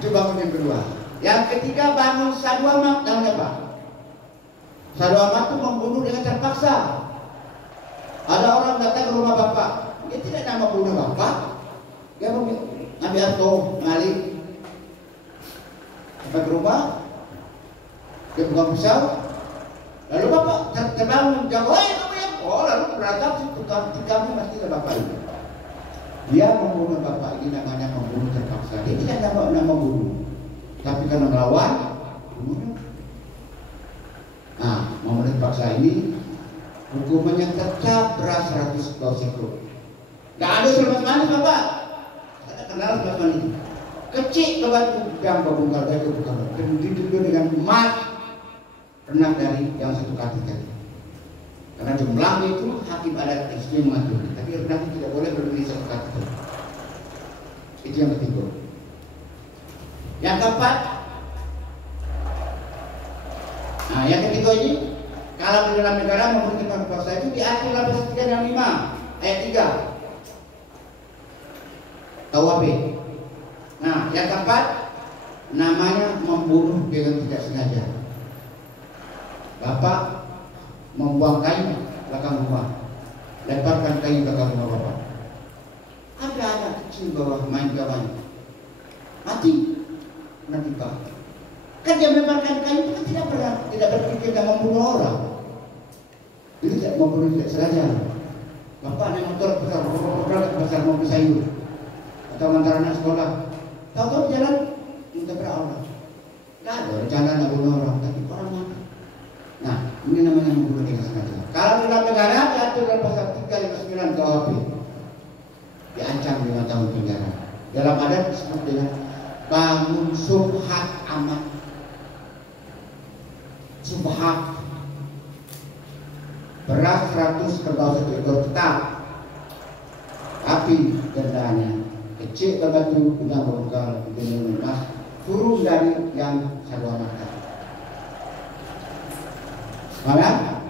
itu bangun yang kedua. Yang ketiga bangun Sadu Amat. Namanya apa? Sadu Amat itu membunuh dengan terpaksa. Ada orang datang ke rumah Bapak, dia tidak nama bunuh Bapak, dia ambil harta ngali sampai ke rumah. Dia buka pisau, lalu Bapak terbangun, jawab, kamu yang lalu beratap si tukang tikam mesti ke Bapak ini. Dia membunuh Bapak ini namanya membunuh terpaksa. Dia tidak nama bunuh, tapi karena melawan, bunuh. Nah, membunuh terpaksa ini hukumannya tetap berat 100 sekor. Tidak ada selepas manis Bapak. Tidak kenal selepas manis. Kecil ke batu, yang berbungkal dari bukan. Dan dituduh dengan emas. Renang dari yang satu kaki tadi. Karena jumlahnya itu hakim adat yang mengatur. Tapi renang itu tidak boleh berdiri satu kaki tadi. Itu yang ketiga. Yang keempat. Nah, yang ketiga ini, kalau di dalam negara membunuh paksa itu diatur dalam pasal 365 ayat 3 KUHP. Nah, yang keempat namanya membunuh dengan tidak sengaja. Bapak membuang kayu belakang rumah, lemparkan kayu belakang rumah Bapak. Ada anak kecil bawah main kawan, mati nanti Pak. Kan dia melemparkan kayu itu tidak berpikir dan membunuh orang. Jadi tidak membunuh tidak sengaja. Bapak naik motor besar mobil sayur atau antar anak sekolah, tahu-tahu jalan mentabrak orang. Tidak ada rencana nak bunuh orang, tapi orang mati. Nah, ini namanya membunuh dengan sengaja. Kalau di dalam negara diatur dalam pasal 359 KUHP, diancam 5 tahun penjara. Dalam adat disebut dengan bangun subhat amat. Subhat beras 100 kerbau 1 ekor tetap, tapi dendanya kecil ke batu, udang berbungkal, dengan emas, turun dari yang Sadu Amat. Mana?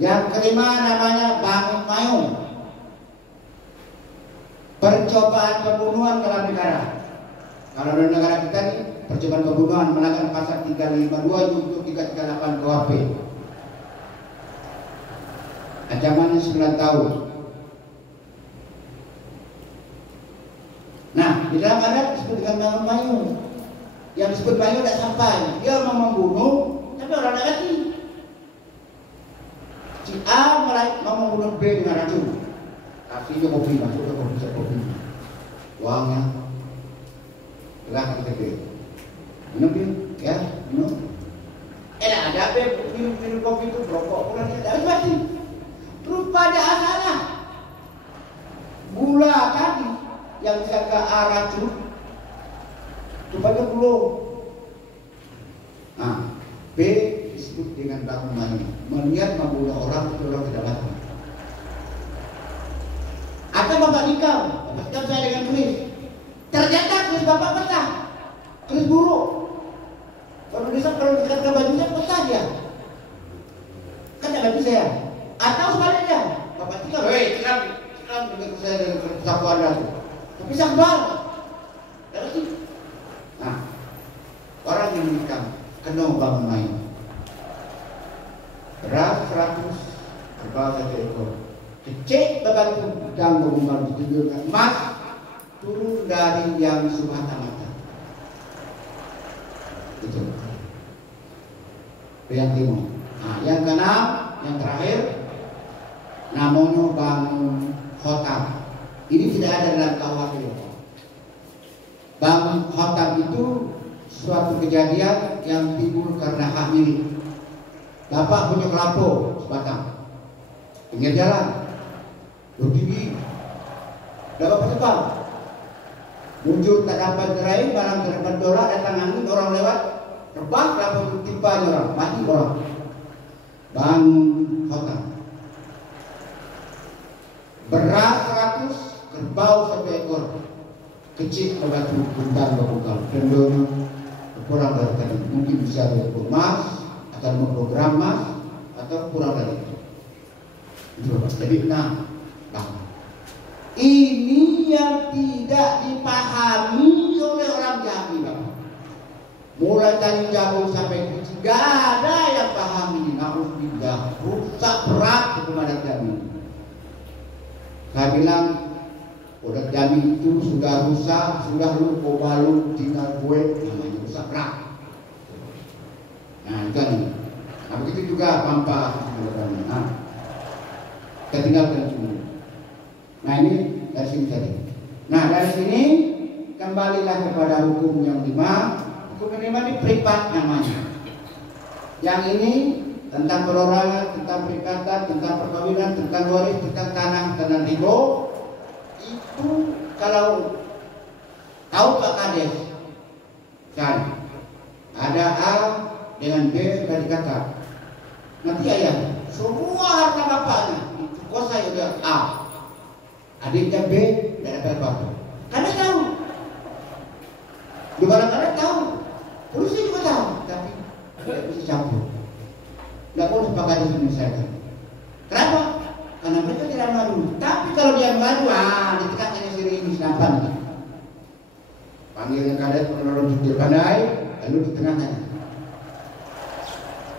Yang kelima namanya bangun mayung. Percobaan pembunuhan dalam negara. Kalau dalam negara kita ini percobaan pembunuhan melanggar pasal 352 junto 338 KUHP. Ancamannya 9 tahun. Nah, di dalam adat disebut dengan bangun mayung. Yang disebut mayung tidak sampai. Dia mau membunuh, tapi orang tidak mati. Si A mau membunuh B dengan racun, kasihnya kopi, masuk ke kopi, uangnya silahkan ke B, minum ya, minum. Ada B minum kopi itu rokok, pulang tidak habis mati. Rupa ada asalnya gula tadi yang disangka A racun, rupanya belum. Nah, B disebut dengan bangun mayung. Melihat membunuh orang itu orang tidak mati. Atau Bapak nikah saya dengan Chris, ternyata keris bapak pecah, keris buruk. Kalau dekat ke bajunya pecah dia. Kan ada baju saya. Atau sebaliknya, bapak tinggal, hei, siram dengan saya dengan sapu anda tuh. Tapi saya kebal. Nah, orang yang nikah kena bangun main. Beras 100, kerbau 1 ekor. Kecil berbatu dan bergumpal ditunjukkan emas turun dari yang semata-mata. Itu. Yang kelima. Nah, yang keenam, yang terakhir, namanya bangun khotam. Ini tidak ada dalam KUHP. Bangun khotam itu suatu kejadian yang timbul karena hak milik. Bapak punya kelapa sebatang, pinggir jalan, berdiri, dapat tebal, muncul tak dapat gerai, barang tak dapat dolar, datang angin, orang lewat, terbang, kelapa itu timpa orang, mati orang. Bangun khotam. Beras 100, kerbau 1 ekor, kecil batu bentang bakal, tendonya kurang dari tadi, mungkin bisa 20 emas, atau 50 gram emas, atau kurang dari itu. Jadi nah, ini yang tidak dipahami oleh orang Jambi, Bapak. Mulai dari jagung sampai kucing, gak ada yang paham ini. Na'udzubillah, rusak berat hukum adat Jambi. Saya bilang, adat Jambi itu sudah rusak, sudah lu balu tinggal gue, namanya rusak berat. Nah, itu kan. Nah, begitu juga Pampa. Nah, kita tinggalkan semua. Nah, ini dari sini tadi. Nah, dari sini kembalilah kepada hukum yang 5. Hukum yang 5 ini privat namanya. Yang ini tentang perorangan, tentang perikatan, tentang perkawinan, tentang waris, tentang tanah ribo. Itu kalau tahu Pak Kades, kan ada A dengan B sudah dikata. Nanti ayah, semua harta bapaknya dikuasai oleh A. Adiknya B tidak dapat apa-apa. Karena tahu. Di barang-barang tahu. Polisi juga tahu, tapi tidak bisa campur. Tidak boleh Pak Kades menyelesaikan. Kenapa? Karena mereka tidak madu. Tapi kalau dia madu, ditekatnya sini ini senapan. Panggilnya Kades menolong jujur pandai, lalu di tengahnya.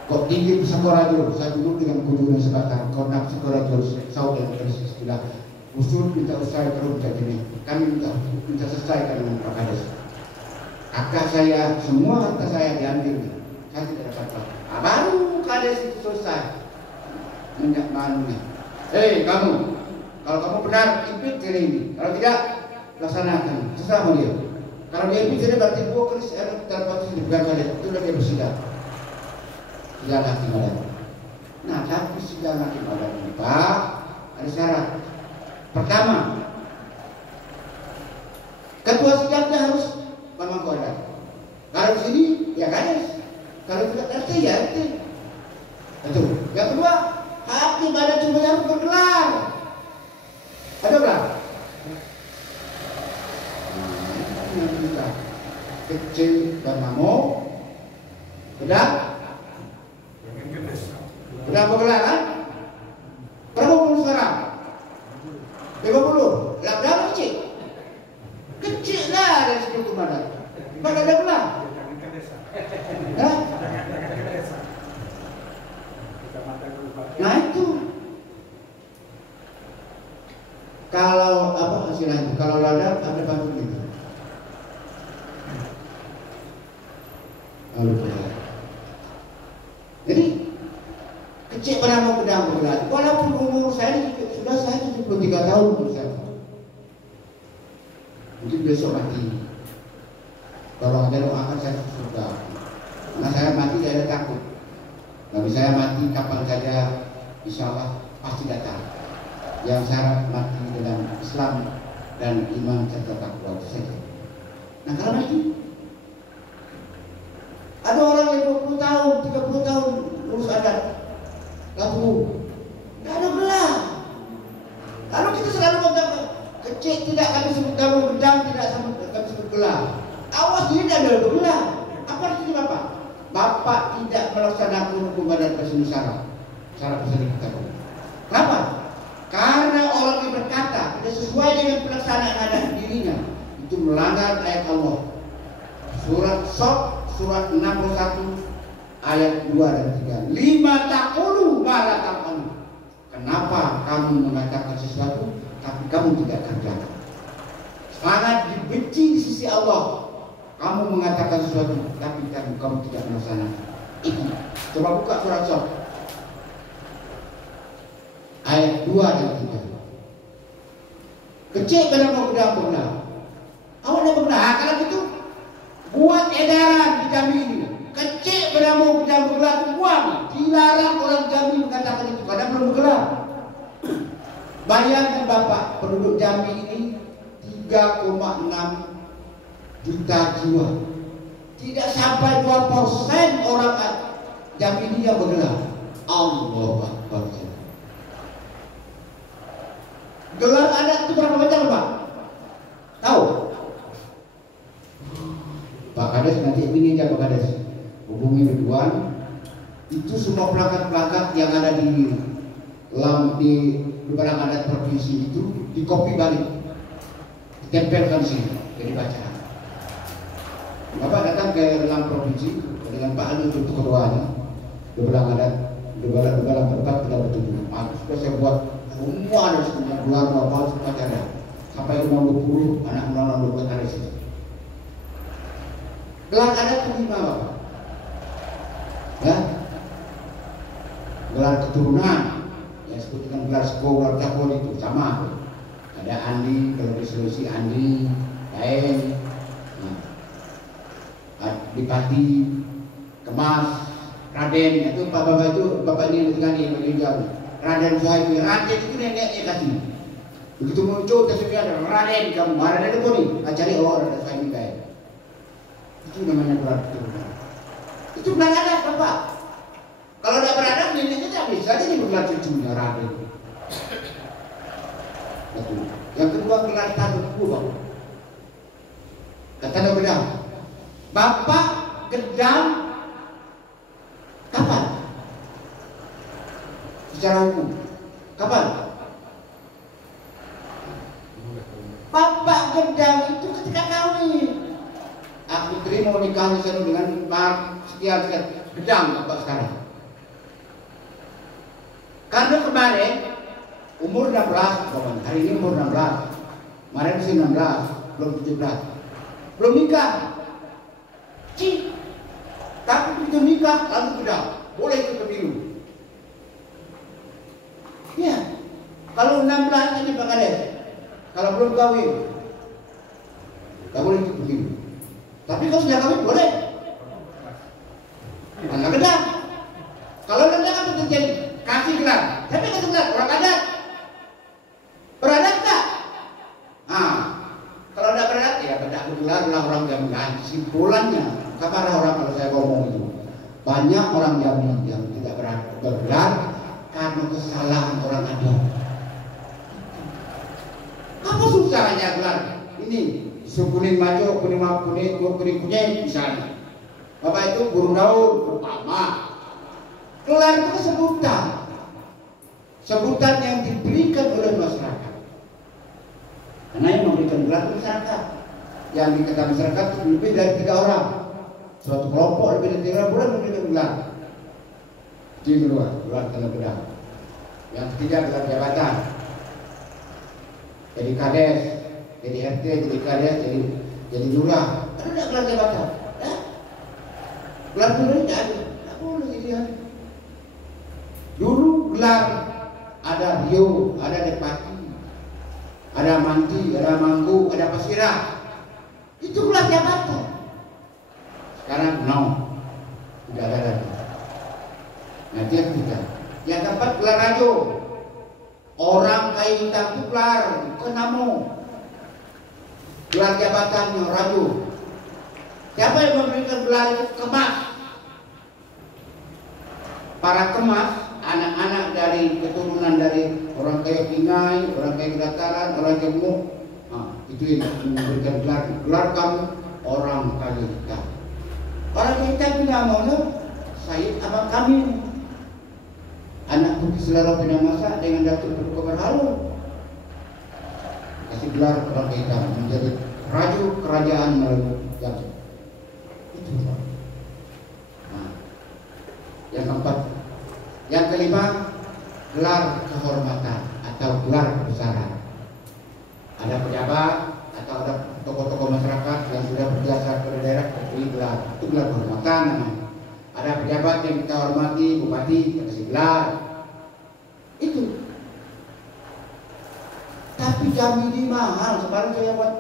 Kok tinggi sekolah saya dulu dengan kunjungan sebatang. Kau nak sekolah saudara istilah usul minta usai terus jadi kami minta selesaikan dengan Pak Kades. Akak saya, semua harta saya diambil. Saya tidak dapat apa. Baru Kades itu selesai. Minyak manunya. Hei kamu, kalau kamu benar impit kiri ini. Kalau tidak, laksanakan. Terserah dia. Kalau dia impit kiri berarti gua keris terdapat di bukan Kades. Itu lagi bersidang. Sidang hakim adat. Nah, tapi sidang hakim adat ini Pak, ada syarat. Pertama, ketua sidangnya harus pemangku adat. Kalau di sini ya Kades. Kalau tidak RT ya RT. Betul. Yang kedua, hakim adat cuma harus bergelar. Ada berapa? Kecil dan mamuk. Sudah? Sudah bergelar kan? Berapa puluh sekarang? 50. Lah berapa kecil? Kecil lah dari sebelum kemana? Pada ada gelar. Nah itu. Kalau apa istilahnya? Kalau ada pantun gitu. Jadi kecil pada mau pedang bergelar. Walaupun umur saya sudah 73 tahun umur saya. Mungkin besok mati. Kalau ada doakan saya surga. Karena saya mati tidak ada takut. Tapi saya mati kapan saja, insya Allah pasti datang. Yang syarat mati dengan Islam dan iman serta takwa saja. Nah kalau mati, ada orang yang 20 tahun, 30 tahun lulus adat, lalu tidak ada gelar. Lalu kita selalu kata kecil tidak kami sebut kamu gedang, tidak kami sebut gelar. Bapak tidak melaksanakan hukum adat Nusantara secara kita. Kenapa? Karena orang yang berkata tidak sesuai dengan pelaksanaan adat dirinya, itu melanggar ayat Allah. Surat Shad surat 61 ayat 2 dan 3. Lima taqulu ma la taf'alu. Kenapa kamu mengatakan sesuatu tapi kamu tidak kerjakan? Sangat dibenci di sisi Allah. Kamu mengatakan sesuatu tapi kamu tidak melaksanakan. Itu. Coba buka surat Shad ayat 2 dan 3. Kecil pada mau benar. Awak dah benar. Kalau gitu buat edaran di Jambi ini. Kecil pada mau bergelar itu buang. Dilarang orang Jambi mengatakan itu karena belum bergelar. Bayangkan Bapak, penduduk Jambi ini 3,6 juta jiwa. Tidak sampai 2% orang Jambi ini yang bergelar. Allahu Akbar. Gelar adat itu berapa macam Pak? Tahu? Pak Kades nanti ini aja Pak Kades hubungi Ridwan. Itu semua plakat-plakat yang ada di barang adat provinsi itu dikopi balik, ditempelkan sini, jadi bacaan. Bapak datang ke dalam provinsi dengan Pak Ali untuk ketuanya, di barang adat, di barang tempat tidak bertujuh. Sudah saya buat semua ada semua luar apa semua ada sampai umur 20 anak menolong 20 hari situ. Gelar adat itu 5 Bapak. Ya, gelar keturunan yang disebut dengan gelar sekolah cabul itu sama. Ada Andi, kalau di Sulawesi Andi, lain, Dipati, Kemas, Raden, itu bapak itu bapak ini yang tinggal di jauh. Raden Suhaimi, Raden itu neneknya kasih. Begitu muncul tasbih ada Raden kamu, Raden itu nih, cari Raden Suhaimi kayak. Itu namanya gelar keturunan. Itu benar adat Bapak. Kalau tidak beradat neneknya tidak bisa jadi bergelar cucunya Raden. Betul. Yang kedua gelar tanda Bapak. Tanda gedang. Bapak gedang kapan? Secara hukum kapan? Bapak gedang itu ketika kawin. Aku terima nikah saya dengan sekian gedang Bapak sekarang. Karena kemarin umur 16, hari ini umur 16, kemarin 19, belum 17, belum nikah. Tapi begitu nikah lalu gedang, boleh ikut pemilu. Ya, kalau 16 ini Pak Kades, kalau belum kawin, tak boleh ikut pemilu. Tapi kalau sudah kawin boleh. Maka gedang. Kalau gedang apa terjadi? Kasih gelar. Tapi kasih gelar orang adat. Beradat tak? Kalau tidak beradat ya tidak gelar lah orang Jambi. Simpulannya kepada orang kalau saya ngomong itu banyak orang Jambi yang tidak bergelar karena kesalahan orang adat. Apa susahnya gelar ini? Kuning maju, kuning kuning misalnya. Bapak itu burung daun pertama. Gelar itu sebutan yang diberikan oleh masyarakat. Karena yang memberikan gelar itu masyarakat. Yang dikatakan masyarakat itu lebih dari 3 orang. Suatu kelompok lebih dari 3 orang boleh memberikan gelar. Itu yang kedua, gelar tanda gedang. Yang ketiga gelar jabatan. Jadi kades, jadi RT, jadi kades, jadi lurah. Ada tidak gelar jabatan? Gelar dulu tidak ada. Tak boleh dilihat. Dulu gelar ada Rio, ada Depati, ada Manti, ada Manggu, ada Pasirah. Itu gelar jabatan. Sekarang no, tidak ada lagi. Nanti yang ketiga, yang keempat gelar rajo. Orang kayak kita itu gelar kenamo. Gelar jabatannya rajo. Siapa yang memberikan gelar itu? Kemas. Para kemas, anak-anak dari keturunan dari orang kaya Pingai, orang kaya Dataran, orang Gemuk, itu yang memberikan gelar. Gelar kamu orang kaya kita. Orang kita bilang mana kami anak Bukit Selera Pinamasa dengan Datuk Berkobar Halu kasih gelar kepada kita menjadi Raju Kerajaan Melayu Jambi. Itu. Nah, yang keempat, yang kelima, gelar kehormatan atau gelar kebesaran. Ada pejabat atau ada tokoh-tokoh masyarakat yang sudah berjasa ke daerah diberi gelar, itu gelar kehormatan namanya. Ada pejabat yang kita hormati, bupati, kasih gelar. Itu. Tapi Jambi ini mahal. Kemarin saya buat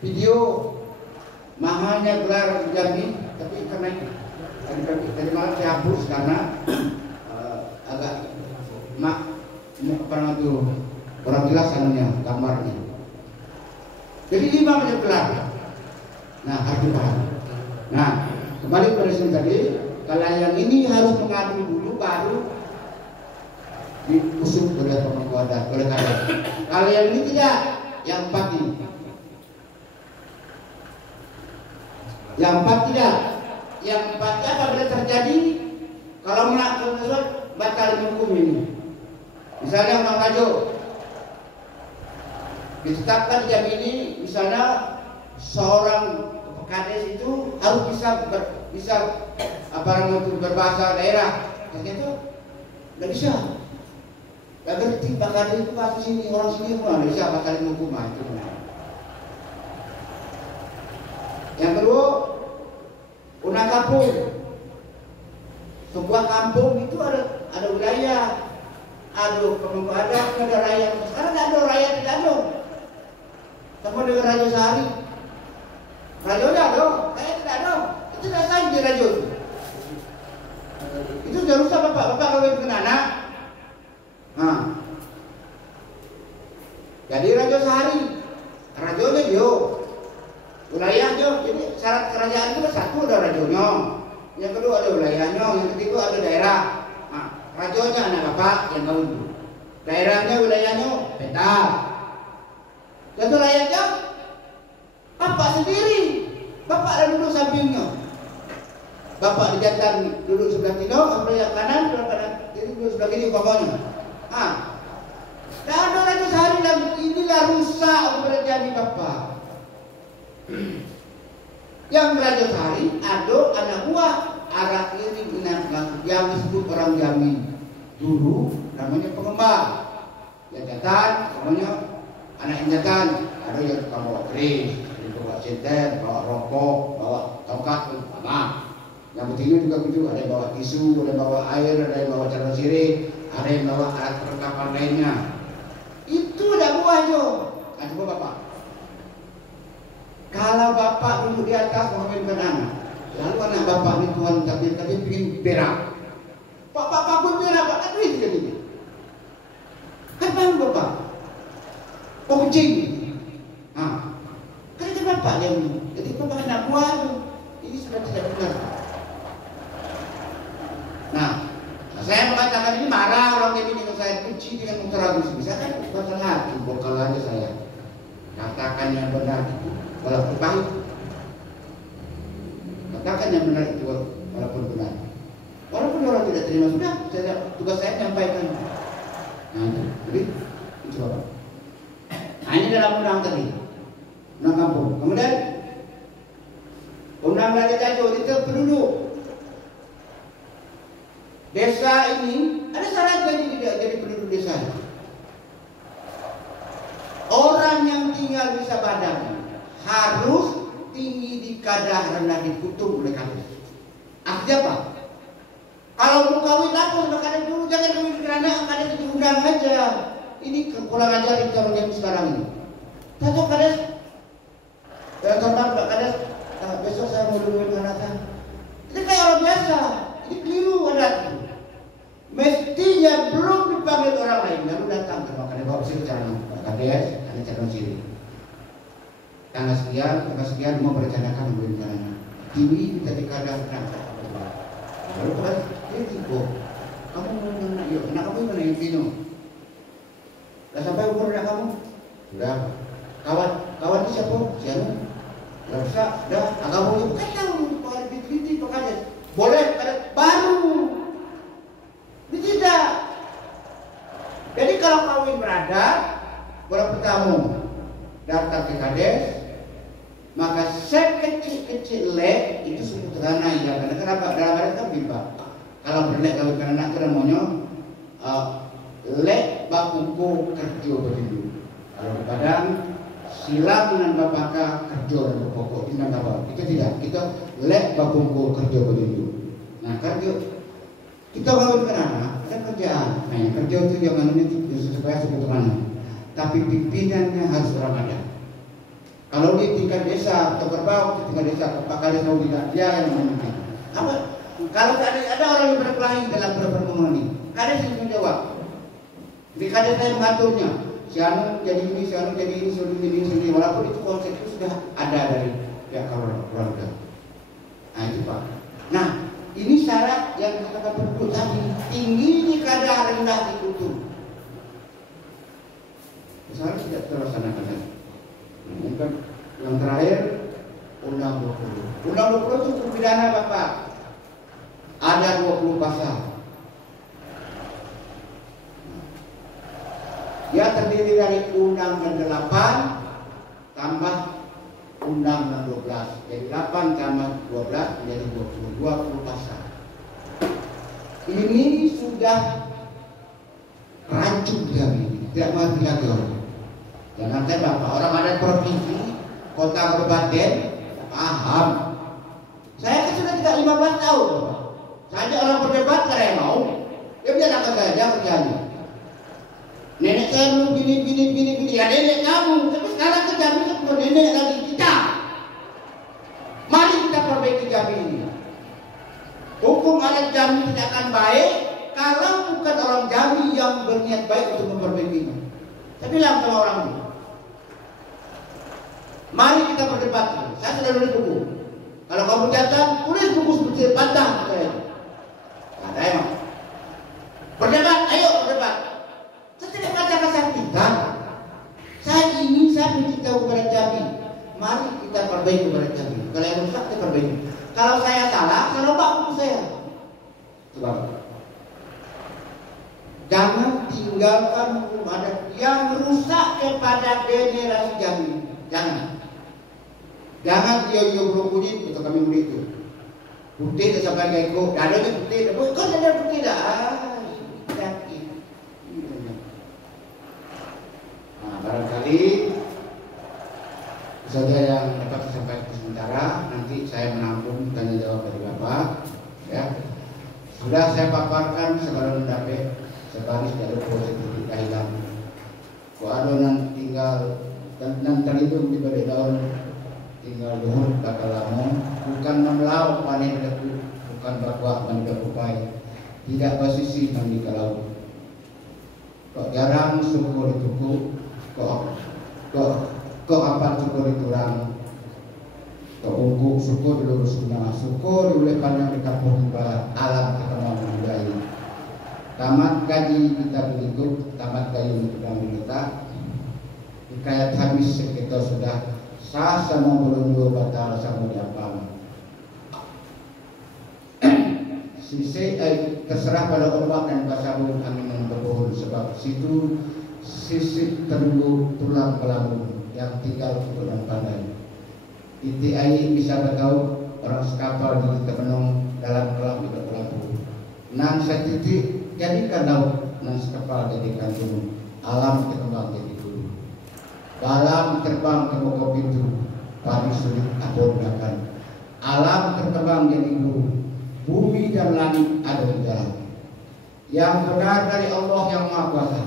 video mahalnya gelar Jambi, tapi karena tadi malam saya hapus karena agak apa itu kurang jelas anunya gambarnya. Jadi 5 macam gelar. Nah, harus dipahami. Nah, kembali pada sini tadi, kalau yang ini harus mengadu dulu baru diusung oleh pemangku adat, oleh kalian. Kalau yang ini tidak, yang 4 ini. Yang 4 tidak. Yang 4 apabila terjadi kalau melakukan sesuatu batal hukum ini. Misalnya Undang Rajo ditetapkan di Jambi ini, misalnya seorang kades itu harus bisa berbahasa daerah, itu nggak bisa. Gak ngerti Pak Kades itu bahasa sini, orang sini pun nggak bisa batalin hukum itu. Yang kedua, Undang Kampung. Sebuah kampung itu ada wilayah, ada pemangku adat, ada rakyat. Sekarang tidak ada rakyat, tidak ada. Sama dengan Raja Sehari. Raja ada, rakyat tidak ada. Itu tidak sah di Raja. Itu sudah rusak bapak kawin dengan anak. Nah, jadi Raja Sehari, Rajanya dia, wilayahnya. Jadi syarat kerajaan itu satu ada rajonya, yang kedua ada wilayahnya, yang ketiga ada daerah. Nah, rajonya anak bapak yang kawin, daerahnya, wilayahnya peta. Contoh rakyatnya bapak sendiri, bapak ada duduk sampingnya, bapak di jantan duduk sebelah kiri, sebelah kanan, jadi duduk sebelah kiri bapaknya. Ah, dan ada Raja Sehari lagi, inilah rusak kepada Jambi bapak. Yang Raja Sehari ada anak buah arah kiri yang disebut orang Jambi dulu namanya pengembang. Yang jatan namanya anak injatan, ada yang tukang bawa keris, bawa senter, bawa rokok, bawa tongkat, yang pentingnya juga begitu. Ada yang bawa tisu, ada yang bawa air, ada yang bawa calon sirih, ada yang bawa alat perlengkapan lainnya. Itu ada buahnya. Nah, coba bapak. Kalau bapak duduk di atas mengawinkan anak, lalu anak bapak ini Tuhan tapi ingin berak. Bapak pun berak, bapak kan duit jadinya. Kan bang bapak. Oh kucing. Nah, kan itu bapak yang ini. Jadi bapak anak buah ini sudah tidak benar. Nah, saya mengatakan ini marah orang yang ini saya benci dengan utara Gus. Bisa kan bahasa hati, bokal aja saya. Katakan yang benar itu walaupun pahit. Katakan yang benar itu walaupun benar. Walaupun orang tidak terima sudah, tugas saya menyampaikan. Nah, jadi itu apa? Nah, ini dalam undang tadi, undang kampung. Kemudian undang lagi Jajo itu penduduk. Desa ini ada syarat jadi penduduk desa. Orang yang tinggal di Sabadang harus tinggi di kadah, rendah di kutub oleh kades. Artinya apa? Kalau mau kawin lapor sama kades dulu, jangan kawin kerana kades itu undang aja. Ini kurang ajar yang cara yang sekarang ini. Tahu kades? Contoh Pak Kades, besok saya mau duluin anak saya. Itu kayak orang biasa. Ini keliru adat. Mestinya belum dipanggil orang lain, lalu datang ke Kades bawa sini caranya. Pak Kades, ada calon sini. Tanggal sekian mau merencanakan membeli anak. Ini kita dikadang berangkat. Lalu Kades, dia tiba. Kamu mau anak yuk, anak kamu mana yang Vino? Dah sampai umur anak kamu? Sudah. Kawan itu siapa? Siapa? Dah bisa, dah. Agak boleh. Kan tahu, kalau diteliti Pak Kades. Boleh, baru kamu datang ke kades, maka sekecil-kecil lek itu sederhana ya. Karena kenapa? Dalam ada tapi Pak, kalau berlek kawin anak itu namanya lek bakuku kerja begitu. Kalau di Padang silang dengan bapaka kerja dan pokok itu apa? Kita tidak, kita lek bakuku kerja begitu. Nah kerja kita kawin anak kan kerjaan. Nah yang kerja itu jangan ini supaya sebetulnya. Tapi pimpinannya harus orang ada. Kalau di tingkat desa atau kerbau di tingkat desa, Pak Kades mau tidak dia yang memimpin. Apa? Kalau ada orang yang berkelahi dalam pertemuan ini, Kades yang menjawab. Di Kades saya mengaturnya. Si Anu jadi ini, si Anu jadi ini, sini. Walaupun itu konsep itu sudah ada dari pihak keluarga. Nah itu Pak. Nah ini syarat yang dikatakan penduduk tadi, tinggi kadar rendah dikutuk. Misalnya tidak terlaksanakan. Nah, yang terakhir Undang 20. Undang 20 itu hukum pidana Bapak. Ada 20 pasal. Dia terdiri dari Undang 8 tambah Undang 12. Jadi 8 tambah 12 menjadi 20 pasal. Ini sudah rancu kami, tidak mengerti lagi orang. Jangan saya Bapak, orang ada provinsi, kota kabupaten, paham. Saya kan sudah tidak 15 tahun Bapak. Saya orang berdebat karena mau. Dia biarkan saja kerjanya. Nenek saya dulu gini. Ya nenek kamu, tapi sekarang ke Jambi itu bukan nenek lagi kita. Mari kita perbaiki Jambi ini. Hukum adat Jambi tidak akan baik kalau bukan orang Jambi yang berniat baik untuk memperbaikinya. Saya bilang sama orang ini, mari kita berdebat. Saya sudah nulis buku. Kalau kamu datang, tulis buku seperti bantah saya. Ada emang. Berdebat, ayo berdebat. Saya tidak kata-kata kita. Saya ingin saya beritahu kepada Jambi. Mari kita perbaiki kepada Jambi. Kalau yang rusak kita perbaiki. Kalau saya salah, saya rombak buku saya. Sebab jangan tinggalkan hukum adat yang rusak kepada generasi Jambi. Jangan dia belum kuning untuk kami murid itu. Putih tak sampai kayak kok, dadanya putih, kok ada putih dah. Yakin. Nah, barangkali saja yang dapat saya sampaikan sementara. Nanti saya menampung tanya jawab dari Bapak. Ya, sudah saya paparkan sebelum mendapat sebaris jalur positif kehilangan. Kau adonan tinggal dan terhitung di balik daun tinggal luhur bakal lama, bukan memelau panen debu, bukan berkuah mandi kupai, tidak posisi mandi ke laut. Kok jarang syukur dituku, kok apa syukur diturang, kok ungkuk syukur dilurus guna, syukur oleh pandang di kampung barat alam ketemu budaya. Tamat gaji kita berikut, tamat gaji kita hikayat habis kita sudah sah sama berundur batal sama diapam. Sisi terserah pada ombak dan pasabun angin dan berbohong, sebab situ sisi terumbu tulang pelamun yang tinggal kutu dan pandai. Iti air bisa bertahu orang sekapal di terpenung dalam kelam tidak pelaku. Nang setitik jadikan laut, nang sekapal jadikan gunung, alam berkembang jadi dulu. Balam terbang ke pokok pintu, padi sulit atau belakang. Alam terkembang jadi guru, bumi dan langit ada di dalam. Yang benar dari Allah yang Maha Kuasa,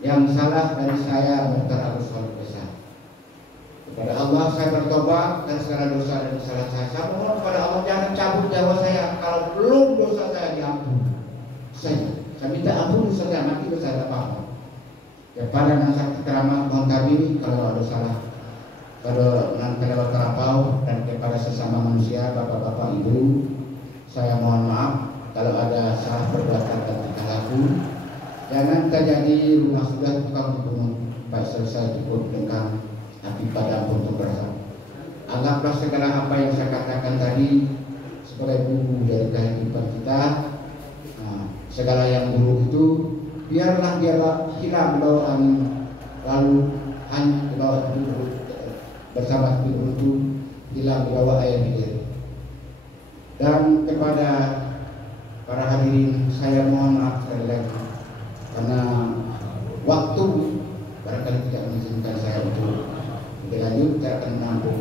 yang salah dari saya Muhtar Agus Besar. Kepada Allah saya bertobat dan segala dosa dan kesalahan saya. Saya mohon kepada Allah jangan cabut nyawa saya kalau belum dosa saya diampuni. Saya minta ampun dosa saya, mati dosa saya apa-apa. Kepada nasihat keramah Bang Tabi kalau ada salah, kalau nanti lewat terapau, dan kepada sesama manusia, bapak-bapak, ibu, saya mohon maaf kalau ada salah perbuatan dan tingkah laku. Jangan terjadi rumah sudah tukang dibunuh, baik selesai cukup dengan hati pada untuk bersama. Anggaplah segala apa yang saya katakan tadi sebagai buku dari kehidupan kita. Nah, segala yang buruk itu biarlah dia hilang bawa angin, lalu hanya di bawah bersama itu hilang di bawah air mengalir. Dan kepada para hadirin saya mohon maaf sekali lagi karena waktu barangkali tidak mengizinkan saya untuk lebih lanjut. Saya akan menampung